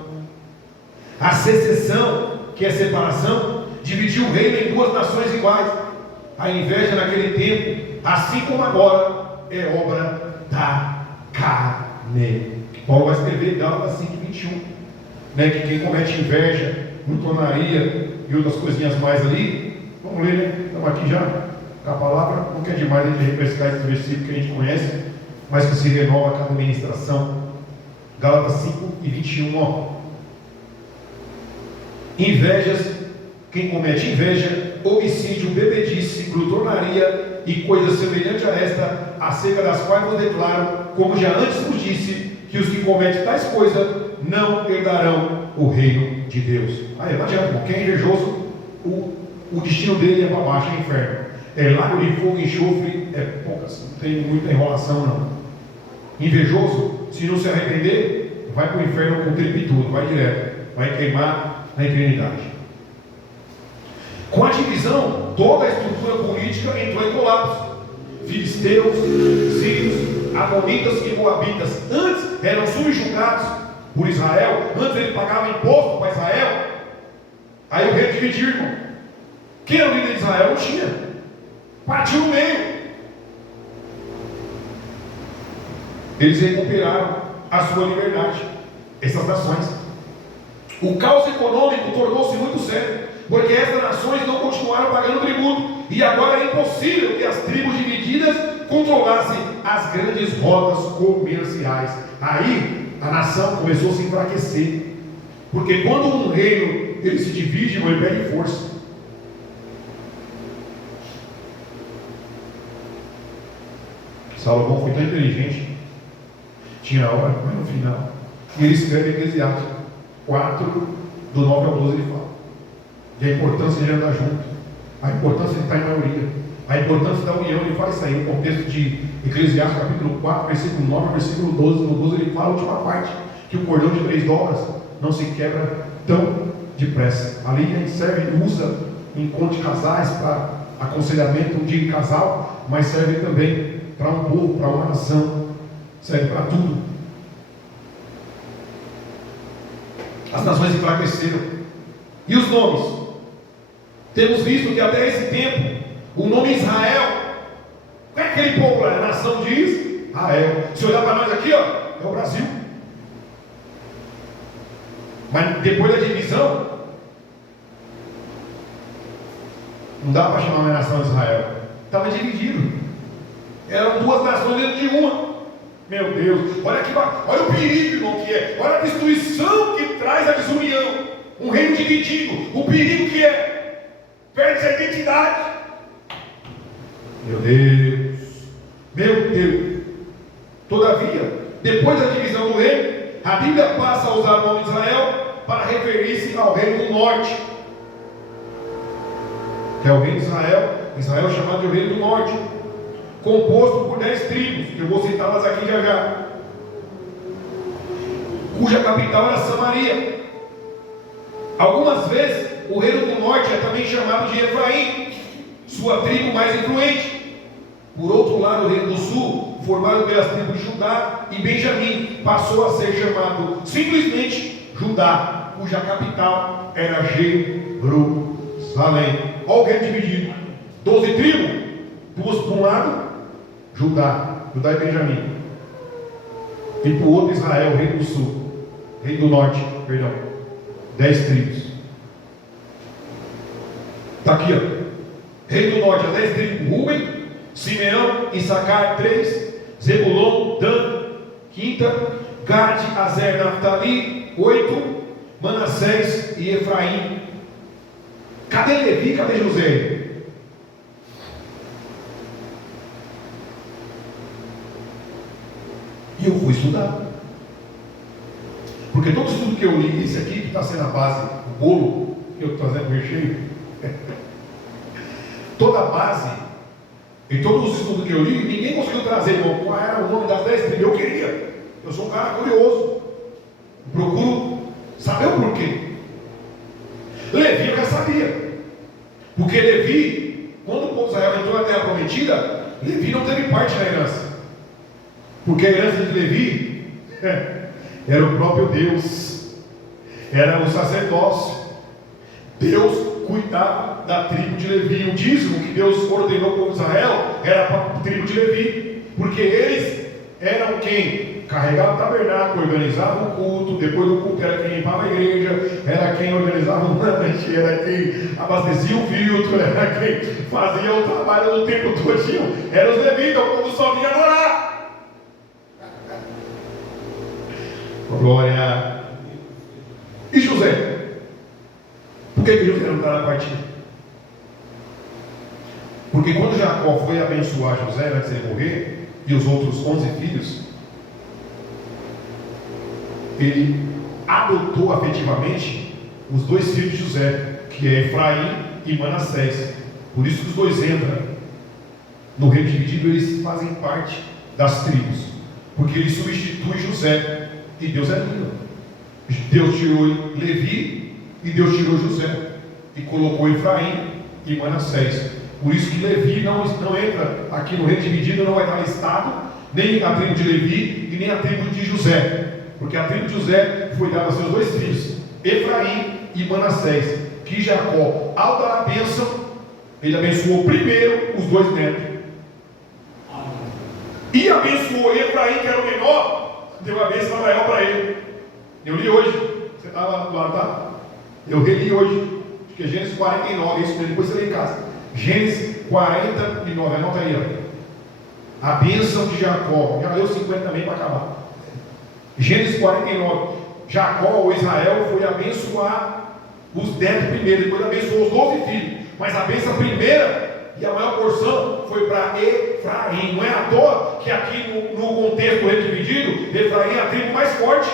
A secessão, que é separação, dividiu o reino em 2 nações iguais. A inveja naquele tempo, assim como agora, é obra da carne. Paulo vai escrever Gálatas 5:21, né, que quem comete inveja, glutonaria e outras coisinhas mais ali, vamos ler, né? Estamos aqui já com a palavra, não quer demais a gente refrescar esse versículo que a gente conhece, mas que se renova a cada ministração. Gálatas 5:21, ó. Invejas, quem comete inveja, homicídio, bebedice, glutonaria e coisas semelhantes a esta, acerca das quais vos declaro, como já antes vos disse, que os que cometem tais coisas não herdarão o reino de Deus. Aí não adianta, porque quem é invejoso, o destino dele é para baixo, é inferno. É lago de fogo e enxofre, é poucas, não tem muita enrolação não. Invejoso, se não se arrepender, vai para o inferno com tripa e tudo, vai direto, vai queimar na eternidade. Com a divisão, toda a estrutura política entrou em colapso. Filisteus, sírios, amonitas e moabitas antes eram subjugados por Israel, antes ele pagava imposto para Israel. Aí o rei dividiu, irmão. Quem era o líder de Israel? Não tinha. Partiu no meio. Eles recuperaram a sua liberdade, essas nações. O caos econômico tornou-se muito sério, porque essas nações não continuaram pagando tributo, e agora é impossível que as tribos divididas controlassem as grandes rotas comerciais. Aí a nação começou a se enfraquecer, porque quando um reino ele se divide, ele perde força. Salomão foi tão inteligente, tinha a hora, mas no final, e ele escreve Eclesiastes 4, do 9 ao 12, ele fala de a importância de andar junto, a importância de estar em maioria, a importância da união. Ele fala isso aí, no contexto de Eclesiastes capítulo 4, versículo 9, versículo 12. No 12 ele fala a última parte, que o cordão de 3 dobras não se quebra tão depressa. Ali serve, usa encontro de casais para aconselhamento de casal, mas serve também para um povo, para uma nação, serve para tudo. As nações enfraqueceram. E os nomes? Temos visto que até esse tempo, o nome Israel, não é aquele povo lá, a nação de Israel. Se olhar para nós aqui, ó, é o Brasil. Mas depois da divisão, não dá para chamar mais nação de Israel. Estava dividido. Eram duas nações dentro de uma. Meu Deus, olha o perigo, irmão, que é. Olha a destruição que traz a desunião. Um reino dividido. O perigo que é. Perde a identidade. Meu Deus. Meu Deus. Todavia, depois da divisão do reino, a Bíblia passa a usar o nome de Israel para referir-se ao reino do norte, que é o reino de Israel. Israel é chamado de o reino do norte, composto por 10 tribos, que eu vou citá-las aqui já, cuja capital era Samaria. Algumas vezes o reino do norte é também chamado de Efraim, sua tribo mais influente. Por outro lado, o reino do sul, formado pelas tribos de Judá e Benjamim, passou a ser chamado simplesmente Judá, cuja capital era Jerusalém. Olha o reino dividido: 12 tribos, duas para um lado, Judá e Benjamim, e para o outro Israel, reino do sul, reino do norte, perdão, 10 tribos. Está aqui, ó. Reino do norte, as 10 tribos: Rúben, Simeão, Issacar, 3, Zebulon, Dan, 5, Gade, Azer, Naftali, 8, Manassés e Efraim. Cadê Levi? Cadê José? E eu fui estudar, porque todo estudo que eu li, esse aqui que está sendo a base, o bolo que eu estou trazendo recheio, toda a base e todos os estudos que eu li, ninguém conseguiu trazer, irmão, qual era o nome das 10 tribos. Eu queria, eu sou um cara curioso, procuro saber o porquê. Levi eu já sabia, porque Levi, quando o povo de Israel entrou na terra prometida, Levi não teve parte na herança, porque a herança de Levi era o próprio Deus, era o sacerdócio. Deus cuidava da tribo de Levi. O dízimo que Deus ordenou para o povo de Israel era para a tribo de Levi, porque eles eram quem carregava o tabernáculo, organizava o culto. Depois do culto era quem limpava a igreja, era quem organizava o lanche, era quem abastecia o filtro, era quem fazia o trabalho do tempo todinho. Eram os levitas, o povo só vinha adorar. Glória. E José? Por que José não está na partida? Porque quando Jacó foi abençoar José antes de ele morrer, e os outros 11 filhos, ele adotou afetivamente os 2 filhos de José, que é Efraim e Manassés. Por isso que os dois entram no reino dividido, eles fazem parte das tribos, porque ele substitui José. E Deus é lindo. Deus tirou Levi e Deus tirou José e colocou Efraim e Manassés. Por isso que Levi não entra aqui no reino dividido, não vai estar listado nem a tribo de Levi e nem a tribo de José, porque a tribo de José foi dada a seus 2 filhos, Efraim e Manassés, que Jacó, ao dar a bênção, ele abençoou primeiro os 2 netos e abençoou Efraim, que era o menor, deu a bênção maior para ele. Eu li hoje, você estava lá, tá? Eu reli hoje, acho que é Gênesis 49, isso mesmo, depois você lê em casa. Gênesis 49, anota aí, ó. A bênção de Jacó, já leu 50 também para acabar. Gênesis 49, Jacó ou Israel foi abençoar os 10 primeiro, depois abençoou os 12 filhos, mas a bênção primeira e a maior porção foi para Efraim. Não é à toa que aqui no contexto do reino dividido, Efraim é a tribo mais forte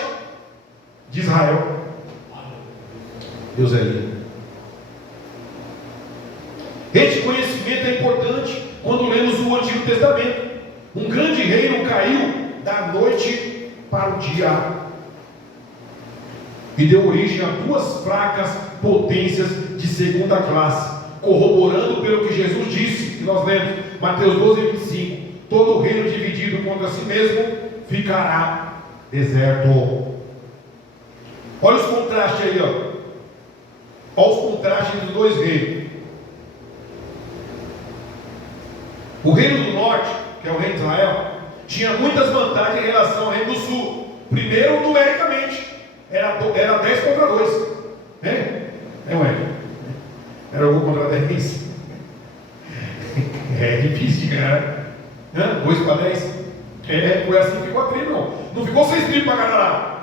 de Israel. Deus é lindo. Este conhecimento é importante quando lemos o Antigo Testamento. Um grande reino caiu da noite para o dia e deu origem a duas fracas potências de segunda classe, corroborando pelo que Jesus disse, que nós lemos, Mateus 12:25: todo reino dividido contra si mesmo ficará deserto. Olha os contrastes aí, ó. Olha os contrastes dos dois reinos. O reino do norte, que é o reino de Israel, tinha muitas vantagens em relação ao reino do sul. Primeiro, numericamente, era 10 contra 2. Ué? Era 1 contra 10. É difícil de ganhar. 2 para 10. Foi assim que ficou a tribo, não. Não ficou 6 tribos para cada lado.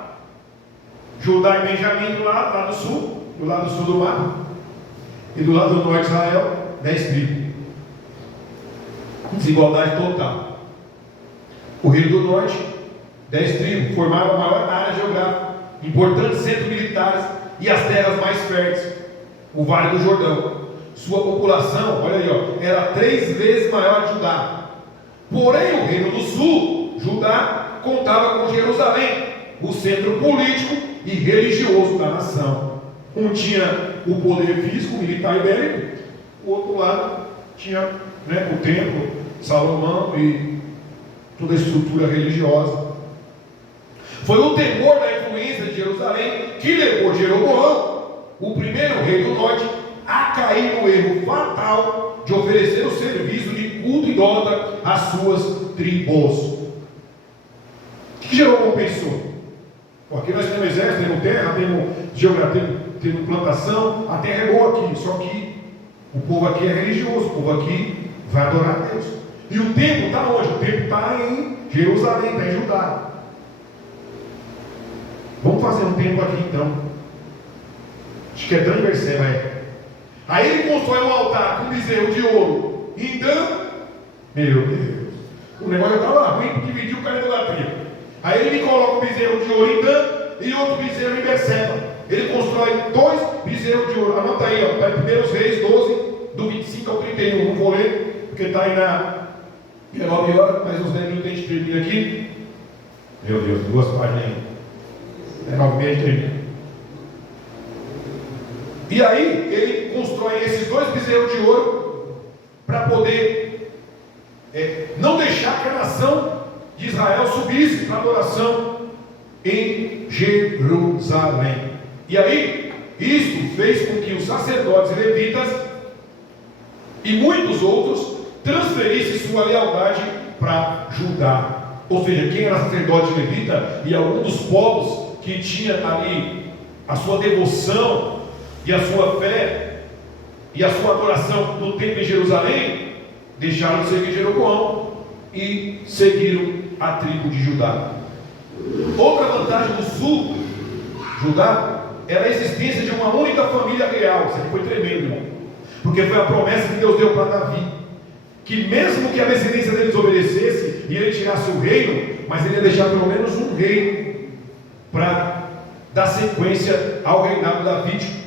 Judá e Benjamim do lado, lá no sul, do lado sul do mar. E do lado do norte de Israel, 10 tribos. Desigualdade total. O reino do norte, 10 tribos, formavam a maior área geográfica, importantes centros militares e as terras mais férteis, o Vale do Jordão. Sua população, olha aí, ó, era 3 vezes maior que Judá. Porém, o reino do sul, Judá, contava com Jerusalém, o centro político e religioso da nação. Um tinha o poder físico, militar e bélico, o outro lado tinha, o templo, Salomão e toda a estrutura religiosa. Foi o temor da influência de Jerusalém que levou Jeroboão, o primeiro rei do norte, a cair no erro fatal de oferecer o serviço de culto idólatra às suas tribos. O que Jeroboão pensou? Aqui nós temos exército, temos terra, temos geografia, temos plantação, a terra é boa aqui, só que o povo aqui é religioso, o povo aqui vai adorar a Deus. E o templo está onde? O templo está em Jerusalém, está em Judá. Vamos fazer um templo aqui então. Acho que é Dan Berseba, Aí ele constrói um altar com um bezerro de ouro em Dan. Meu Deus, o negócio já estava ruim porque dividiu o cara da idolatria. Aí ele coloca um bezerro de ouro em Dan e outro bezerro em Berseba. Ele constrói 2 bezerros de ouro. Anota aí, está em 1 Reis 12, do 25 ao 31. Não vou ler, porque está aí na 9 horas, mas uns 10 minutos a gente termina aqui. Meu Deus, 2 páginas aí. 9 meses termina. E aí ele constrói esses 2 bezerros de ouro para poder não deixar que a nação de Israel subisse para adoração em Jerusalém. E aí, isto fez com que os sacerdotes e levitas e muitos outros transferissem sua lealdade para Judá. Ou seja, quem era sacerdote e levita e algum dos povos que tinha ali a sua devoção e a sua fé e a sua adoração no templo em Jerusalém, deixaram de seguir Jeroboão e seguiram a tribo de Judá. Outra vantagem do sul, Judá, era a existência de uma única família real. Isso aqui foi tremendo, irmão, porque foi a promessa que Deus deu para Davi, que mesmo que a descendência dele desobedecesse e ele tirasse o reino, mas ele ia deixar pelo menos um reino para dar sequência ao reinado davídico.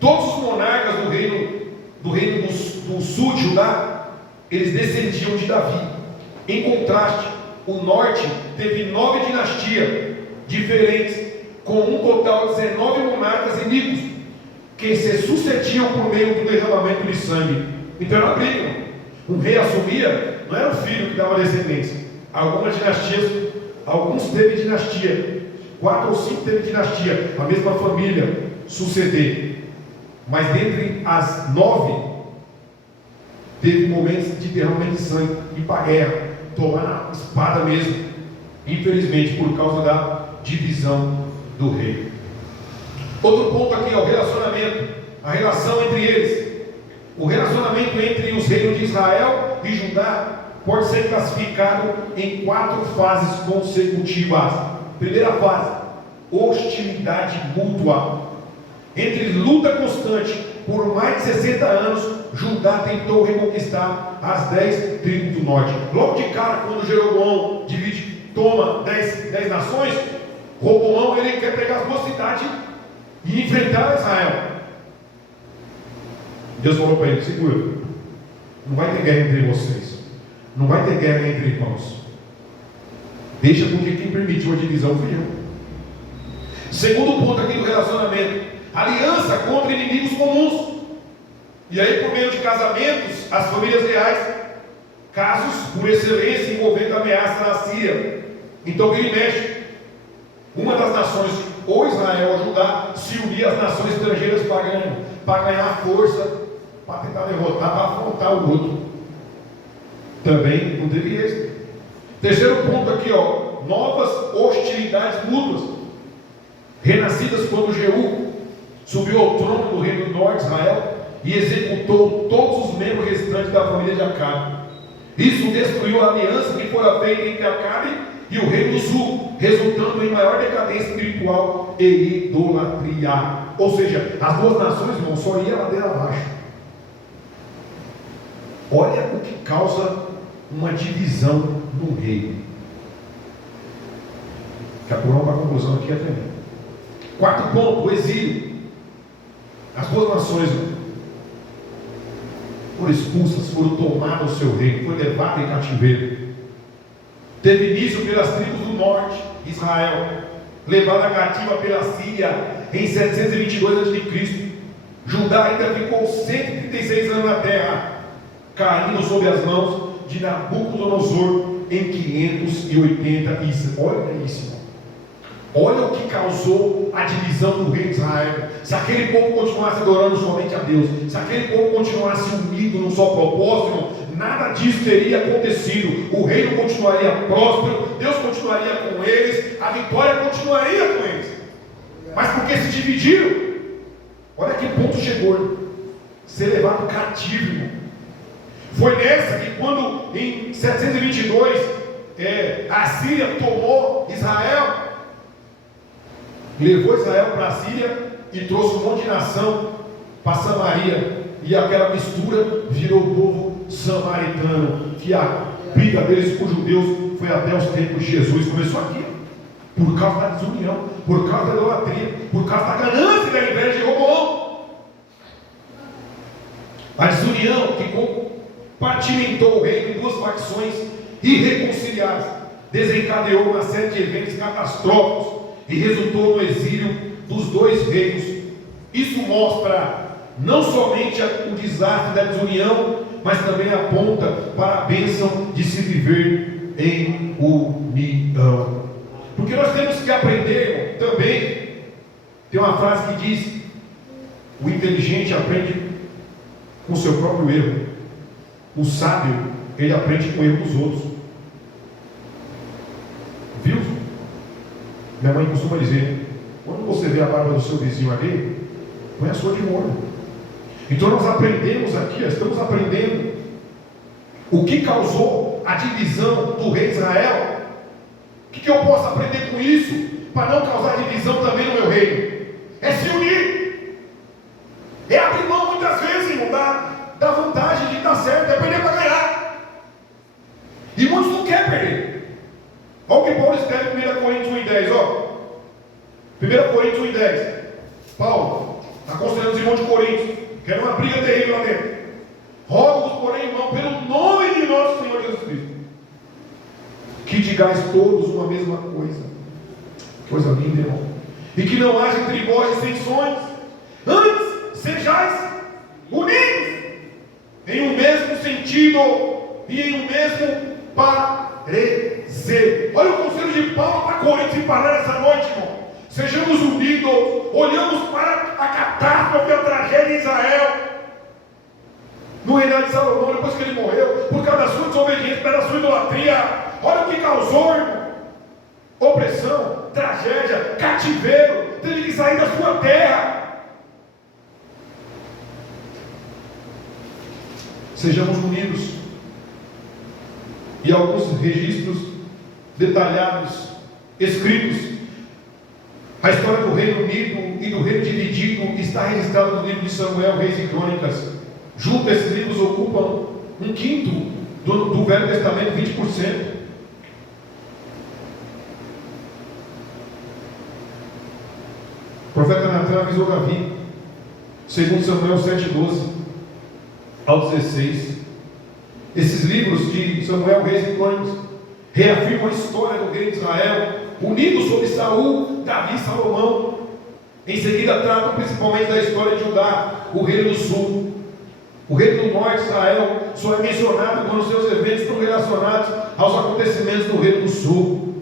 Todos os monarcas do reino do sul de Judá, eles descendiam de Davi. Em contraste, o norte teve 9 dinastias diferentes, com um total de 19 monarcas inimigos, que se sucediam por meio do derramamento de sangue. Então era uma briga. Um rei assumia, não era o filho que dava descendência. Algumas dinastias, alguns teve dinastia, 4 ou 5 teve dinastia, a mesma família suceder. Mas dentre as 9, teve momentos de derramamento de sangue, ir para a guerra, tomar a espada mesmo, infelizmente, por causa da divisão do rei. Outro ponto aqui é o relacionamento, a relação entre eles. O relacionamento entre os reinos de Israel e Judá pode ser classificado em 4 fases consecutivas. Primeira fase, hostilidade mútua. Entre luta constante por mais de 60 anos, Judá tentou reconquistar as 10 tribos do norte. Logo de cara, quando Jeroboão toma 10 nações, Roboão ele quer pegar as duas cidades e enfrentar Israel. Deus falou para ele: segura, não vai ter guerra entre vocês, não vai ter guerra entre irmãos. Deixa, porque quem permitiu a divisão fui eu. Segundo ponto aqui do relacionamento: aliança contra inimigos comuns. E aí, por meio de casamentos, as famílias reais, casos por excelência envolvendo ameaça na Síria. Então ele mexe, uma das nações, ou Israel ou Judá, se unir às nações estrangeiras para ganhar força, para tentar derrotar, para afrontar o outro. Também não teve êxito. Terceiro ponto aqui, novas hostilidades mútuas, renascidas quando Jeú subiu ao trono do reino do norte, Israel, e executou todos os membros restantes da família de Acabe. Isso destruiu a aliança que fora feita entre Acabe e o reino do sul, resultando em maior decadência espiritual e idolatria. Ou seja, as duas nações, irmão, só iam ladeira abaixo. Olha o que causa uma divisão no reino. Quer pular uma conclusão aqui até mim. Quarto ponto: o exílio. As duas nações foram expulsas, foram tomadas o seu reino, foi levado em cativeiro. Teve início pelas tribos do norte, Israel, levada cativa pela Síria em 722 a.C. Judá ainda ficou 136 anos na terra, caindo sob as mãos de Nabucodonosor em 580. Olha isso, irmão. Olha o que causou a divisão do rei de Israel. Se aquele povo continuasse adorando somente a Deus, se aquele povo continuasse unido num só propósito, nada disso teria acontecido. O reino continuaria próspero, Deus continuaria com eles, a vitória continuaria com eles. Mas porque se dividiram, olha que ponto chegou: ser levado cativo, irmão. Foi nessa que, quando em 722 a Síria tomou Israel, levou Israel para a Síria e trouxe um monte de nação para Samaria, e aquela mistura virou o povo samaritano, que a briga deles com os judeus foi até os tempos de Jesus. Começou aqui, por causa da desunião, por causa da idolatria, por causa da ganância e da inveja de Roboão. A desunião que compartimentou o reino em duas facções irreconciliáveis desencadeou uma série de eventos catastróficos e resultou no exílio dos dois reinos. Isso mostra não somente o desastre da desunião, mas também aponta para a bênção de se viver em união. Porque nós temos que aprender também. Tem uma frase que diz: o inteligente aprende com o seu próprio erro, o sábio, ele aprende com o erro dos outros. Viu? Minha mãe costuma dizer: quando você vê a barba do seu vizinho ali, põe a sua de molho. Então nós aprendemos aqui, estamos aprendendo o que causou a divisão do rei Israel. O que eu posso aprender com isso, para não causar divisão também no meu reino? É se unir, é abrir mão muitas vezes, irmão, da vantagem de estar certo, é perder para ganhar. E muitos não querem perder. Olha o que Paulo escreve em 1 Coríntios 1:10, 1 Coríntios 1:10. Paulo está considerando os irmãos de Coríntios, que era uma briga terrível lá dentro. Rogo-vos, porém, irmão, pelo nome de nosso Senhor Jesus Cristo, que digais todos uma mesma coisa. Coisa linda, irmão. E que não haja entre vós dissensões, antes sejais unidos em um mesmo sentido e em um mesmo parecer. Olha o conselho de Paulo para Coríntios e para essa noite, irmão. Sejamos unidos, olhamos para a catástrofe, a tragédia de Israel, no reinado de Salomão, depois que ele morreu, por causa da sua desobediência, por causa da sua idolatria. Olha o que causou, irmão: opressão, tragédia, cativeiro, teve que sair da sua terra. Sejamos unidos. E alguns registros detalhados, escritos. A história do Reino Unido e do reino dividido está registrado no livro de Samuel, Reis e Crônicas. Juntos, esses livros ocupam 1/5 do Velho Testamento, 20%. O profeta Natan avisou Davi, segundo Samuel 7:12 ao 16. Esses livros de Samuel, Reis e Crônicas reafirmam a história do rei de Israel, unido sobre Saul, Davi e Salomão. Em seguida tratam principalmente da história de Judá, o reino do sul. O reino do norte de Israel só é mencionado quando seus eventos estão relacionados aos acontecimentos do reino do sul.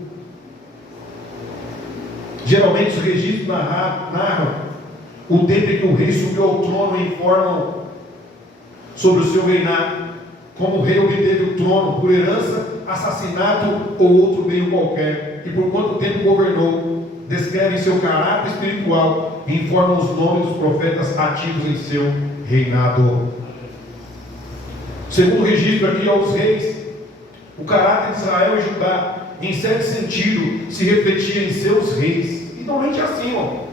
Geralmente os registros narram o tempo em que o rei subiu ao trono e informam sobre o seu reinado, como o rei obteve o trono por herança, assassinato ou outro meio qualquer, e por quanto tempo governou. Descrevem seu caráter espiritual e informam os nomes dos profetas ativos em seu reinado. Segundo o registro aqui aos reis, o caráter de Israel e Judá, em certo sentido, se refletia em seus reis. E normalmente assim, ó.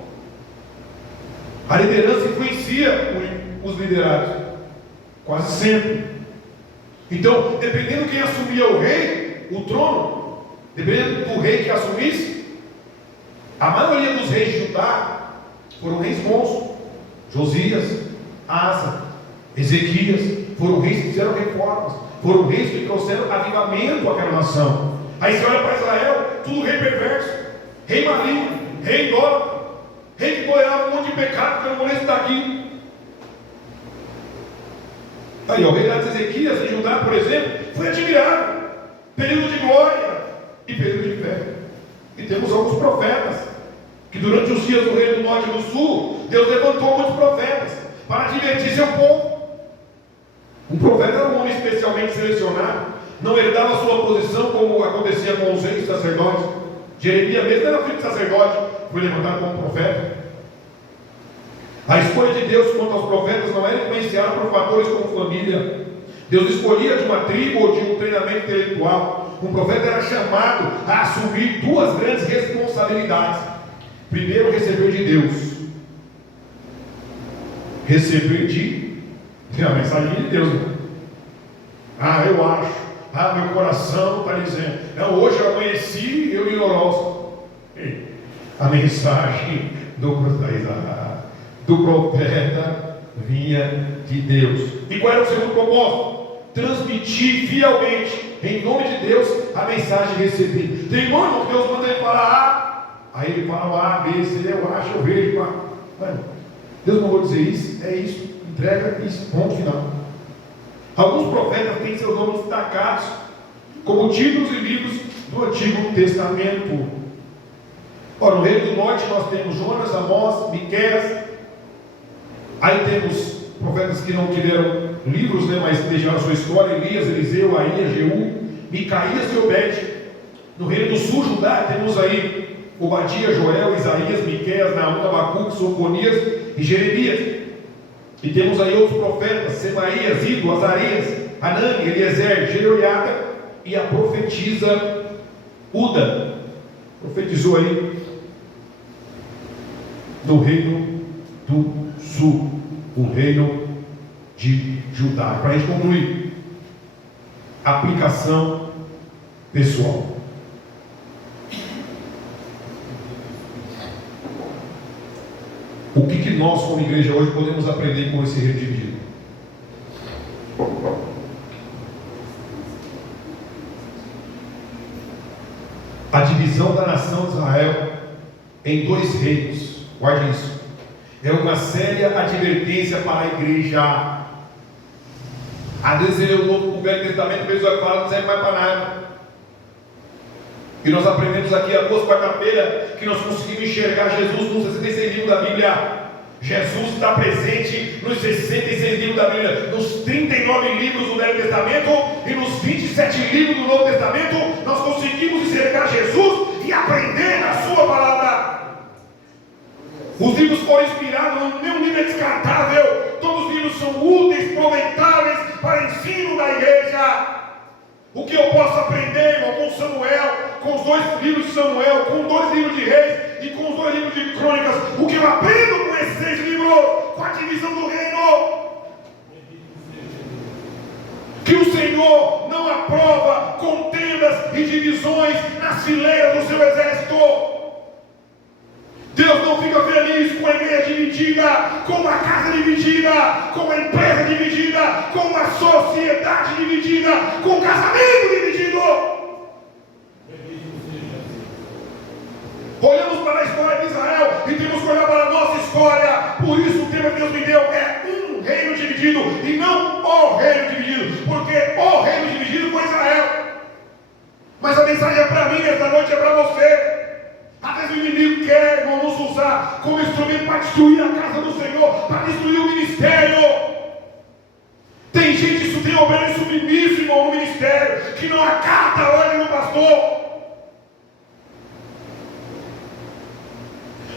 A liderança influencia os liderados, quase sempre. Então, dependendo quem assumia o trono, dependendo do rei que assumisse, a maioria dos reis de Judá foram reis bons. Josias, Asa, Ezequias, foram reis que fizeram reformas, foram reis que trouxeram avivamento àquela nação. Aí você olha para Israel, tudo rei perverso, rei maligno, rei idólatra, rei que tolerava um monte de pecado, que eu não vou nem citar aqui. Aí, o rei de Ezequias, em Judá, por exemplo, foi admirado. Período de glória e período de fé. E temos alguns profetas, que durante os dias do reino do norte e do sul, Deus levantou muitos profetas, para advertir seu povo. Um profeta era um homem especialmente selecionado, não herdava sua posição como acontecia com os reis sacerdotes. Jeremias mesmo era filho de sacerdote, foi levantado como profeta. A escolha de Deus quanto aos profetas não era influenciada por fatores como família. Deus escolhia de uma tribo ou de um treinamento intelectual. Um profeta era chamado a assumir duas grandes responsabilidades. Primeiro, receber de Deus. Receber a mensagem de Deus. Eu acho. Meu coração está dizendo. Não, hoje eu amanheci, eu li horóscopo. A mensagem do profeta vinha de Deus. E qual era o segundo propósito? Transmitir fielmente, em nome de Deus, a mensagem recebida. Tem irmão que Deus manda ele falar A. Aí ele fala A, B, C, eu acho, eu vejo. Deus não vou dizer isso, é isso, entrega isso, ponto final. Alguns profetas têm seus nomes destacados como títulos e livros do Antigo Testamento. Ora, no reino do norte nós temos Jonas, Amós, Miqueias. Aí temos profetas que não tiveram livros, mas deixaram a sua história: Elias, Eliseu, Aías, Jeú, Micaías e Obed. No reino do sul, Judá, temos aí Obadias, Joel, Isaías, Miqueias, Naum, Abacuque, Sofonias e Jeremias. E temos aí outros profetas: Semaías, Ido, Azarias, Hanani, Eliezer, Jeoiada e a profetisa Uda. Profetizou aí no reino do sul, o reino de Judá. Para a gente concluir, aplicação pessoal. O que nós, como igreja, hoje podemos aprender com esse reino dividido? A divisão da nação de Israel em dois reinos, guarde isso, é uma séria advertência para a igreja. Às vezes ele é o novo, o Velho Testamento, o pessoal fala, não serve mais para nada. E nós aprendemos aqui há 2 quarta-feiras que nós conseguimos enxergar Jesus nos 66 livros da Bíblia. Jesus está presente nos 66 livros da Bíblia, nos 39 livros do Velho Testamento e nos 27 livros do Novo Testamento. Nós conseguimos enxergar Jesus e aprender na sua palavra. Os livros foram inspirados, nenhum livro é descartável. Todos os livros são úteis, aproveitáveis para ensino da igreja. O que eu posso aprender, irmão, com Samuel, com os 2 livros de Samuel, com 2 livros de Reis e com os 2 livros de Crônicas, o que eu aprendo com esses 6 livros, com a divisão do reino, que o Senhor não aprova contendas e divisões nas fileiras do seu exército. Deus não fica feliz com a igreja dividida, com uma casa dividida, com uma empresa dividida, com uma sociedade dividida, com um casamento dividido. Olhamos para a história de Israel e temos que olhar para a nossa história. Por isso o tema que Deus me deu é um reino dividido e não o reino dividido, porque o reino dividido foi Israel. Mas a mensagem é para mim, esta noite é para você. Às vezes o inimigo quer, irmão, nos usar como instrumento para destruir a casa do Senhor, para destruir o ministério. Tem gente, isso tem obreiro submisso, irmão, no ministério, que não acata a ordem do pastor,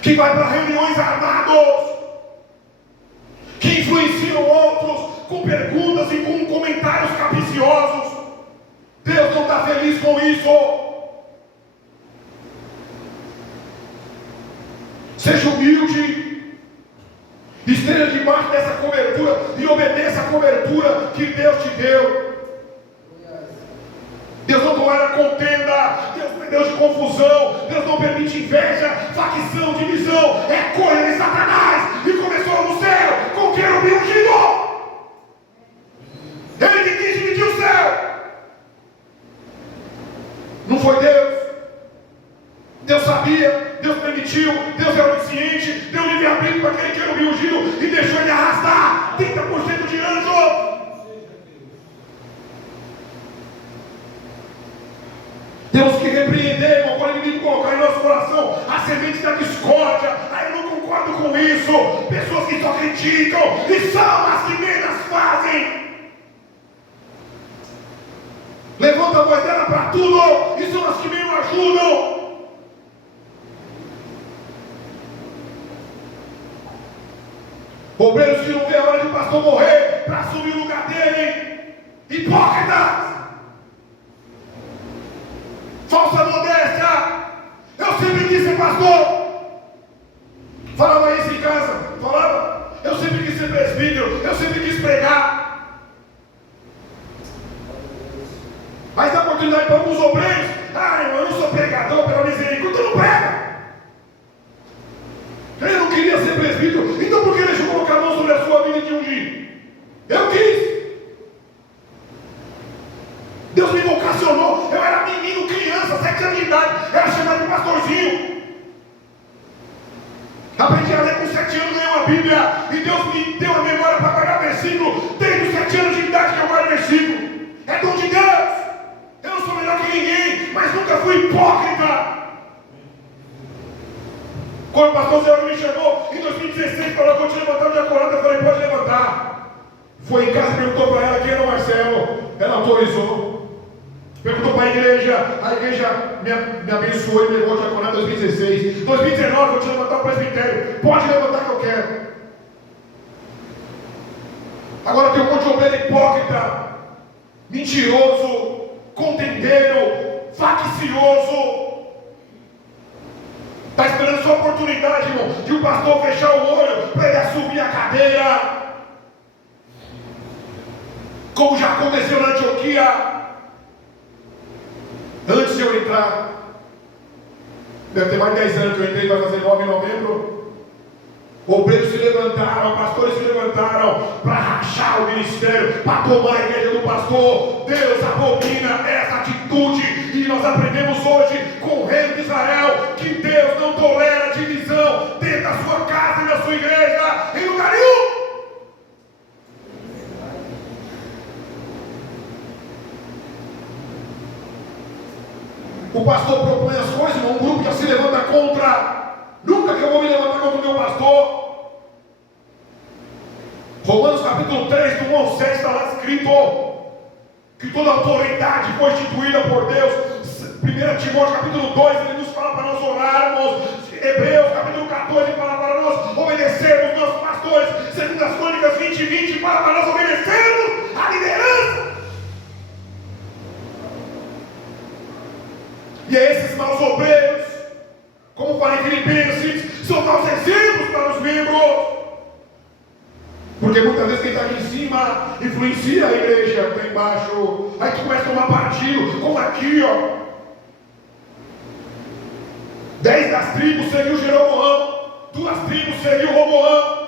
que vai para reuniões armados, que influenciam outros com perguntas e com comentários capciosos. Deus não está feliz com isso. Seja humilde, esteja debaixo dessa cobertura e obedeça a cobertura que Deus te deu. Deus não tolera contenda, Deus não é Deus de confusão, Deus não permite inveja, facção, divisão, é coisa de Satanás, e começou no céu com o querubim ungido. Ele que quis dividir o céu, não foi Deus. Deus sabia, Deus permitiu, Deus era onisciente, deu livre-arbítrio para aquele querubim ungido e deixou ele arrastar 30% de anjos. Temos que repreender, irmão, quando o inimigo colocar em nosso coração a semente da discórdia. Aí eu não concordo com isso. Pessoas que só criticam e são as que menos fazem. Levanta a voz dela para tudo e são as que menos ajudam. Obreiros que não vê a hora de o pastor morrer para assumir o lugar dele. Hipócritas. Falsa modéstia. Eu sempre quis ser pastor. Falava isso em casa. Falava. Eu sempre quis ser presbítero. Eu sempre quis pregar. Mas dá oportunidade para alguns obreiros. Ah, irmão, eu não sou pregador pela misericórdia. Tu não prega. Eu não queria ser presbítero. Então por que deixa eu colocar a mão sobre a sua vida e te ungir? Eu quis. Deus me vocacionou. Eu era menino, criança, 7 anos de idade. Eu era chamado de pastorzinho. Aprendi a ler com 7 anos, ganhei uma Bíblia. E Deus me deu a memória para guardar versículo. Desde os 7 anos de idade que eu guardo versículo. É dom de Deus. Eu não sou melhor que ninguém, mas nunca fui hipócrita. Quando o pastor Zé me chamou em 2016, falou que eu tinha levantado de acordada, eu falei, pode levantar. Foi em casa, perguntou para ela quem era o Marcelo. Ela autorizou. Perguntou para a igreja me abençoou e me levou de acordada em 2016. 2019 eu tinha levantado o presbitério. Pode levantar que eu quero. Agora tem um monte de obreiro hipócrita, mentiroso, contendeiro, faccioso. Está esperando sua oportunidade, irmão, de o pastor fechar o olho para ele assumir a cadeira. Como já aconteceu na Antioquia. Antes de eu entrar, deve ter mais de 10 anos que eu entrei, vai fazer 9 em novembro. Obreiros se levantaram, pastores se levantaram para rachar o ministério, para tomar a igreja do pastor. Deus abomina essa atitude. E nós aprendemos hoje com o reino de Israel que Deus não tolera divisão dentro da sua casa e da sua igreja em lugar nenhum. O pastor propõe as coisas, um grupo já se levanta contra. Nunca que eu vou me levantar contra o meu pastor. Romanos capítulo 3, do 1 ao 7, está lá escrito que toda autoridade foi instituída por Deus. 1 Timóteo capítulo 2, ele nos fala para nós orarmos. Hebreus capítulo 14 fala para nós obedecermos nossos pastores. 2 Crônicas 20 fala para nós obedecermos a liderança. E a esses maus obreiros, como falei em Filipenses, Porque muitas vezes quem está aqui em cima influencia a igreja que está embaixo. Aí tu começa a tomar partido, como aqui, ó. 10 das tribos seguiu Jeroboão, 2 tribos seguiu Roboão.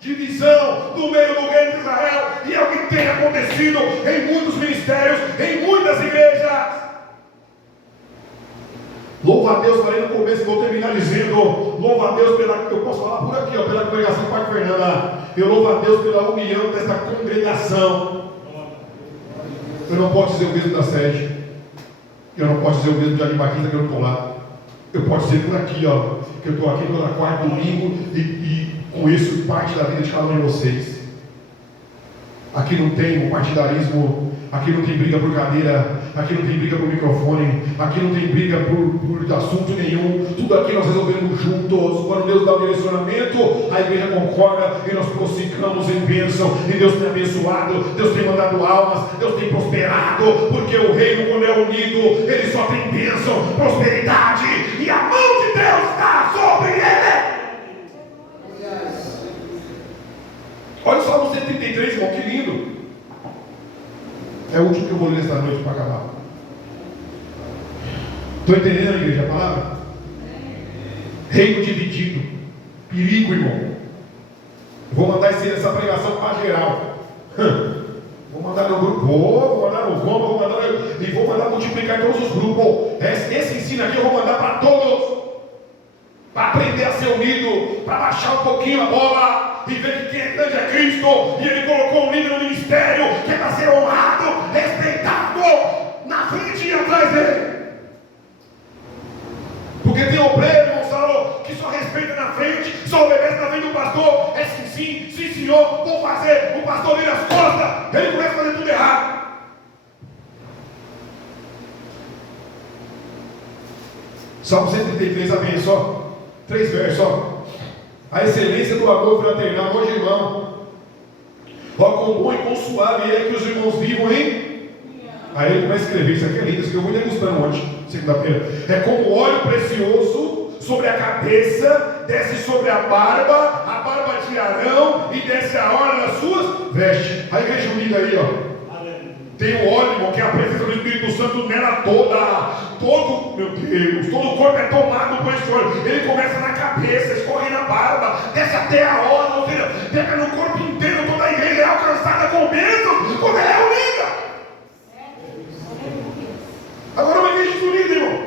Divisão no meio do reino de Israel. E é o que tem acontecido em muitos ministérios, em muitas igrejas. Louva a Deus, falei no começo, vou terminar dizendo, louva a Deus pela, eu posso falar por aqui, ó, pela congregação Pai Fernanda. Eu louvo a Deus pela união desta congregação. Eu não posso dizer o mesmo da sede. Eu não posso dizer o mesmo de Arimaquita que eu não estou lá. Eu posso dizer por aqui, ó, que eu estou aqui toda quarta, domingo e conheço parte da vida de cada um de vocês. Aqui não tem um partidarismo, aqui não tem briga por cadeira, aqui não tem briga por microfone, aqui não tem briga por assunto nenhum. Tudo aqui nós resolvemos juntos. Quando Deus dá o direcionamento, a igreja concorda e nós prossigamos em bênção. E Deus tem abençoado, Deus tem mandado almas, Deus tem prosperado, porque o reino, quando é unido, ele só tem bênção, prosperidade, e a mão de Deus está sobre ele. Olha o Salmo 133, irmão, que lindo. É o último que eu vou ler esta noite para acabar. Estou entendendo, igreja, a palavra? Reino dividido. Perigo, irmão. Vou mandar essa pregação para geral. Vou mandar no grupo, vou mandar no Roma, vou mandar multiplicar em todos os grupos. Esse ensino aqui eu vou mandar para todos. Para aprender a ser unido, para baixar um pouquinho a bola e ver que quem é grande é Cristo, e Ele colocou um líder no ministério que é para ser honrado, respeitado na frente e atrás dele. Porque tem obreiro, Gonçalo, que só respeita na frente, só obedece na frente do pastor. É sim, senhor, vou fazer. O pastor vira as costas, ele começa a fazer tudo errado. Salmo 133, amém, só 3 versos, ó. A excelência do amor fraternal, amor de irmão. Ó, quão bom e quão suave é que os irmãos vivam em. Aí ele vai escrever, isso aqui é lindo, isso que eu vou degustando ontem, segunda-feira. É como óleo precioso sobre a cabeça, desce sobre a barba de Arão, e desce a orla das suas vestes. A igreja unida aí, ó. Tem o óleo, irmão, que é a presença do Espírito Santo nela toda. Todo, meu Deus, todo o corpo é tomado por esse óleo. Ele começa na cabeça, escorre na barba, desce até a orla, ou seja, pega no corpo inteiro. Toda a igreja é alcançada com bênção quando ela é unida. Agora uma igreja unida, irmão.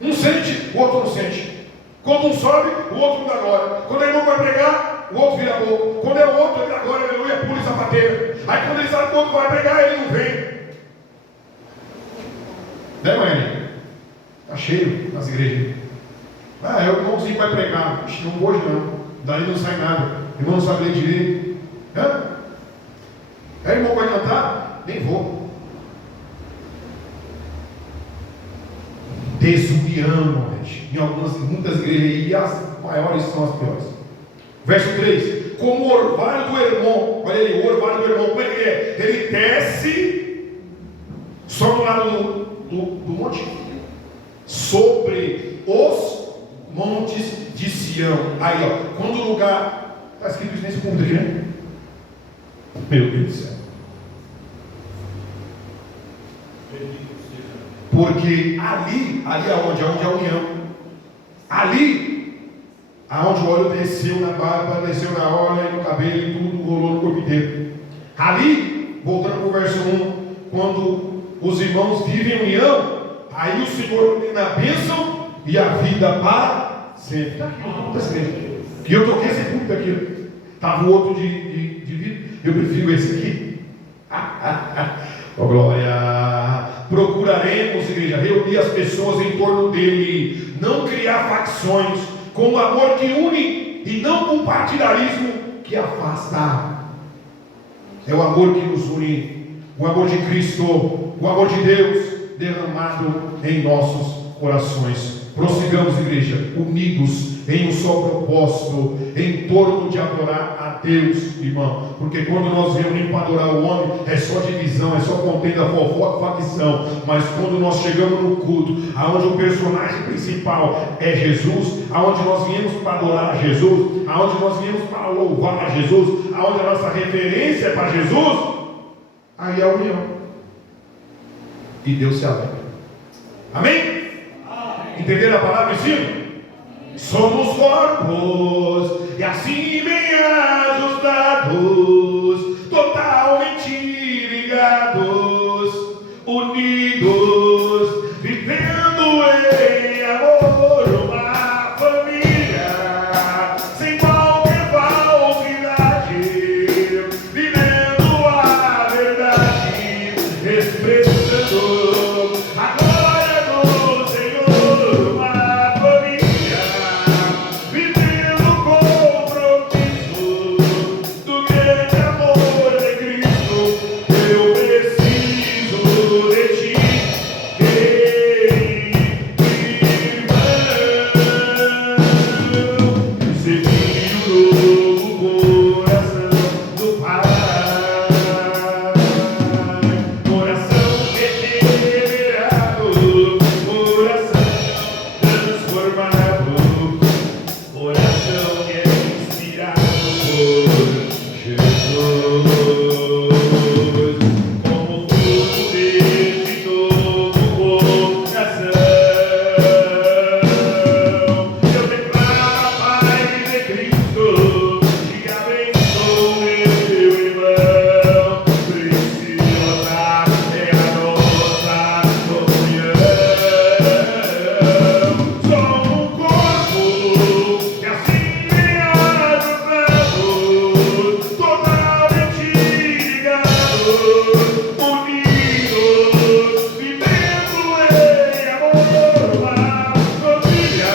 Um sente, o outro não sente. Quando um sobe, o outro não dá glória. Quando o irmão vai pregar, o outro vira boca. Quando é o outro, ele dá glória, aleluia, pula e sapateira. Aí quando ele sabe que o outro vai pregar, ele não vem. Né, mãe? Está cheio nas igrejas. É o irmãozinho vai pregar. Ixi, não hoje não. Daí não sai nada. O irmão não sabe ler direito. Aí o irmão vai cantar? Nem vou. Desunião, gente. Muitas igrejas, e as maiores são as piores. Verso 3. Como o orvalho do irmão. Olha aí, o orvalho do irmão. Como é que é? Ele desce só no lado do monte, sobre os montes de Sião. Aí, ó, quando o lugar, está escrito isso nesse ponto aqui, né? Meu Deus do céu. Porque ali aonde? Aonde é a união. Ali, aonde o óleo desceu na barba, desceu na orla e no cabelo e tudo, rolou no corpo inteiro. Ali, voltando para o verso 1, quando os irmãos vivem em união, aí o Senhor tem a bênção e a vida para sempre. Está aqui, está escrito. E eu toquei esse ponto aqui. Estava o outro de vidro. Eu prefiro esse aqui. Oh, glória. Procuraremos, igreja, reunir as pessoas em torno dele, não criar facções, com o amor que une e não com o partidarismo que afasta. É o amor que nos une, o amor de Cristo, o amor de Deus derramado em nossos corações. Prossigamos, igreja, unidos em um só propósito, em torno de adorar a Deus, irmão. Porque quando nós reunimos para adorar o homem, é só divisão, é só contenda, fofoca, facção. Mas quando nós chegamos no culto, aonde o personagem principal é Jesus, aonde nós viemos para adorar a Jesus, aonde nós viemos para louvar a Jesus, aonde a nossa referência é para Jesus, aí é a união. E Deus se alegra. Amém? Entenderam a palavra, ensino? Somos corpos e assim bem ajustados, totalmente ligados, unidos, vivendo em amor, uma família, sem qualquer falsidade, vivendo a verdade, expressando a glória do Senhor, uma família, vivendo o compromisso do grande amor de Cristo. Eu preciso de ti, irmão. Recebi o novo coração do Pai, coração regenerado, coração transformado, coração que é inspirado por Jesus. Como fruto deste novo coração, eu declaro a paz de Cristo, te abençoo, meu irmão. Preciosa é a nossa comunhão. Somos um corpo que assim vem ajustados, totalmente ligados, unidos, vivendo em amor, uma família,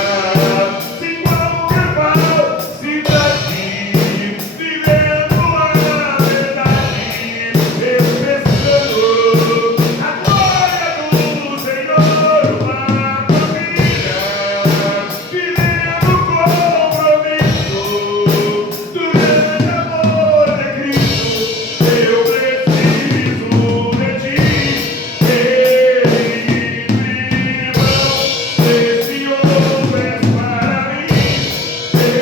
sem qualquer falsidade, vivendo a verdade, expressando a glória do Senhor, uma família, vivendo o compromisso do grande amor de Cristo. Eu preciso de ti, querido irmão, precioso és para mim, querido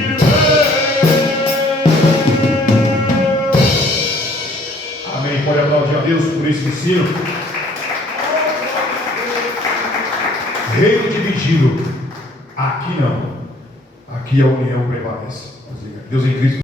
irmão. Amém. Pode aplaudir a Deus por esse ensino. Reino dividido. Aqui não. Aqui a união prevalece. Deus em Cristo.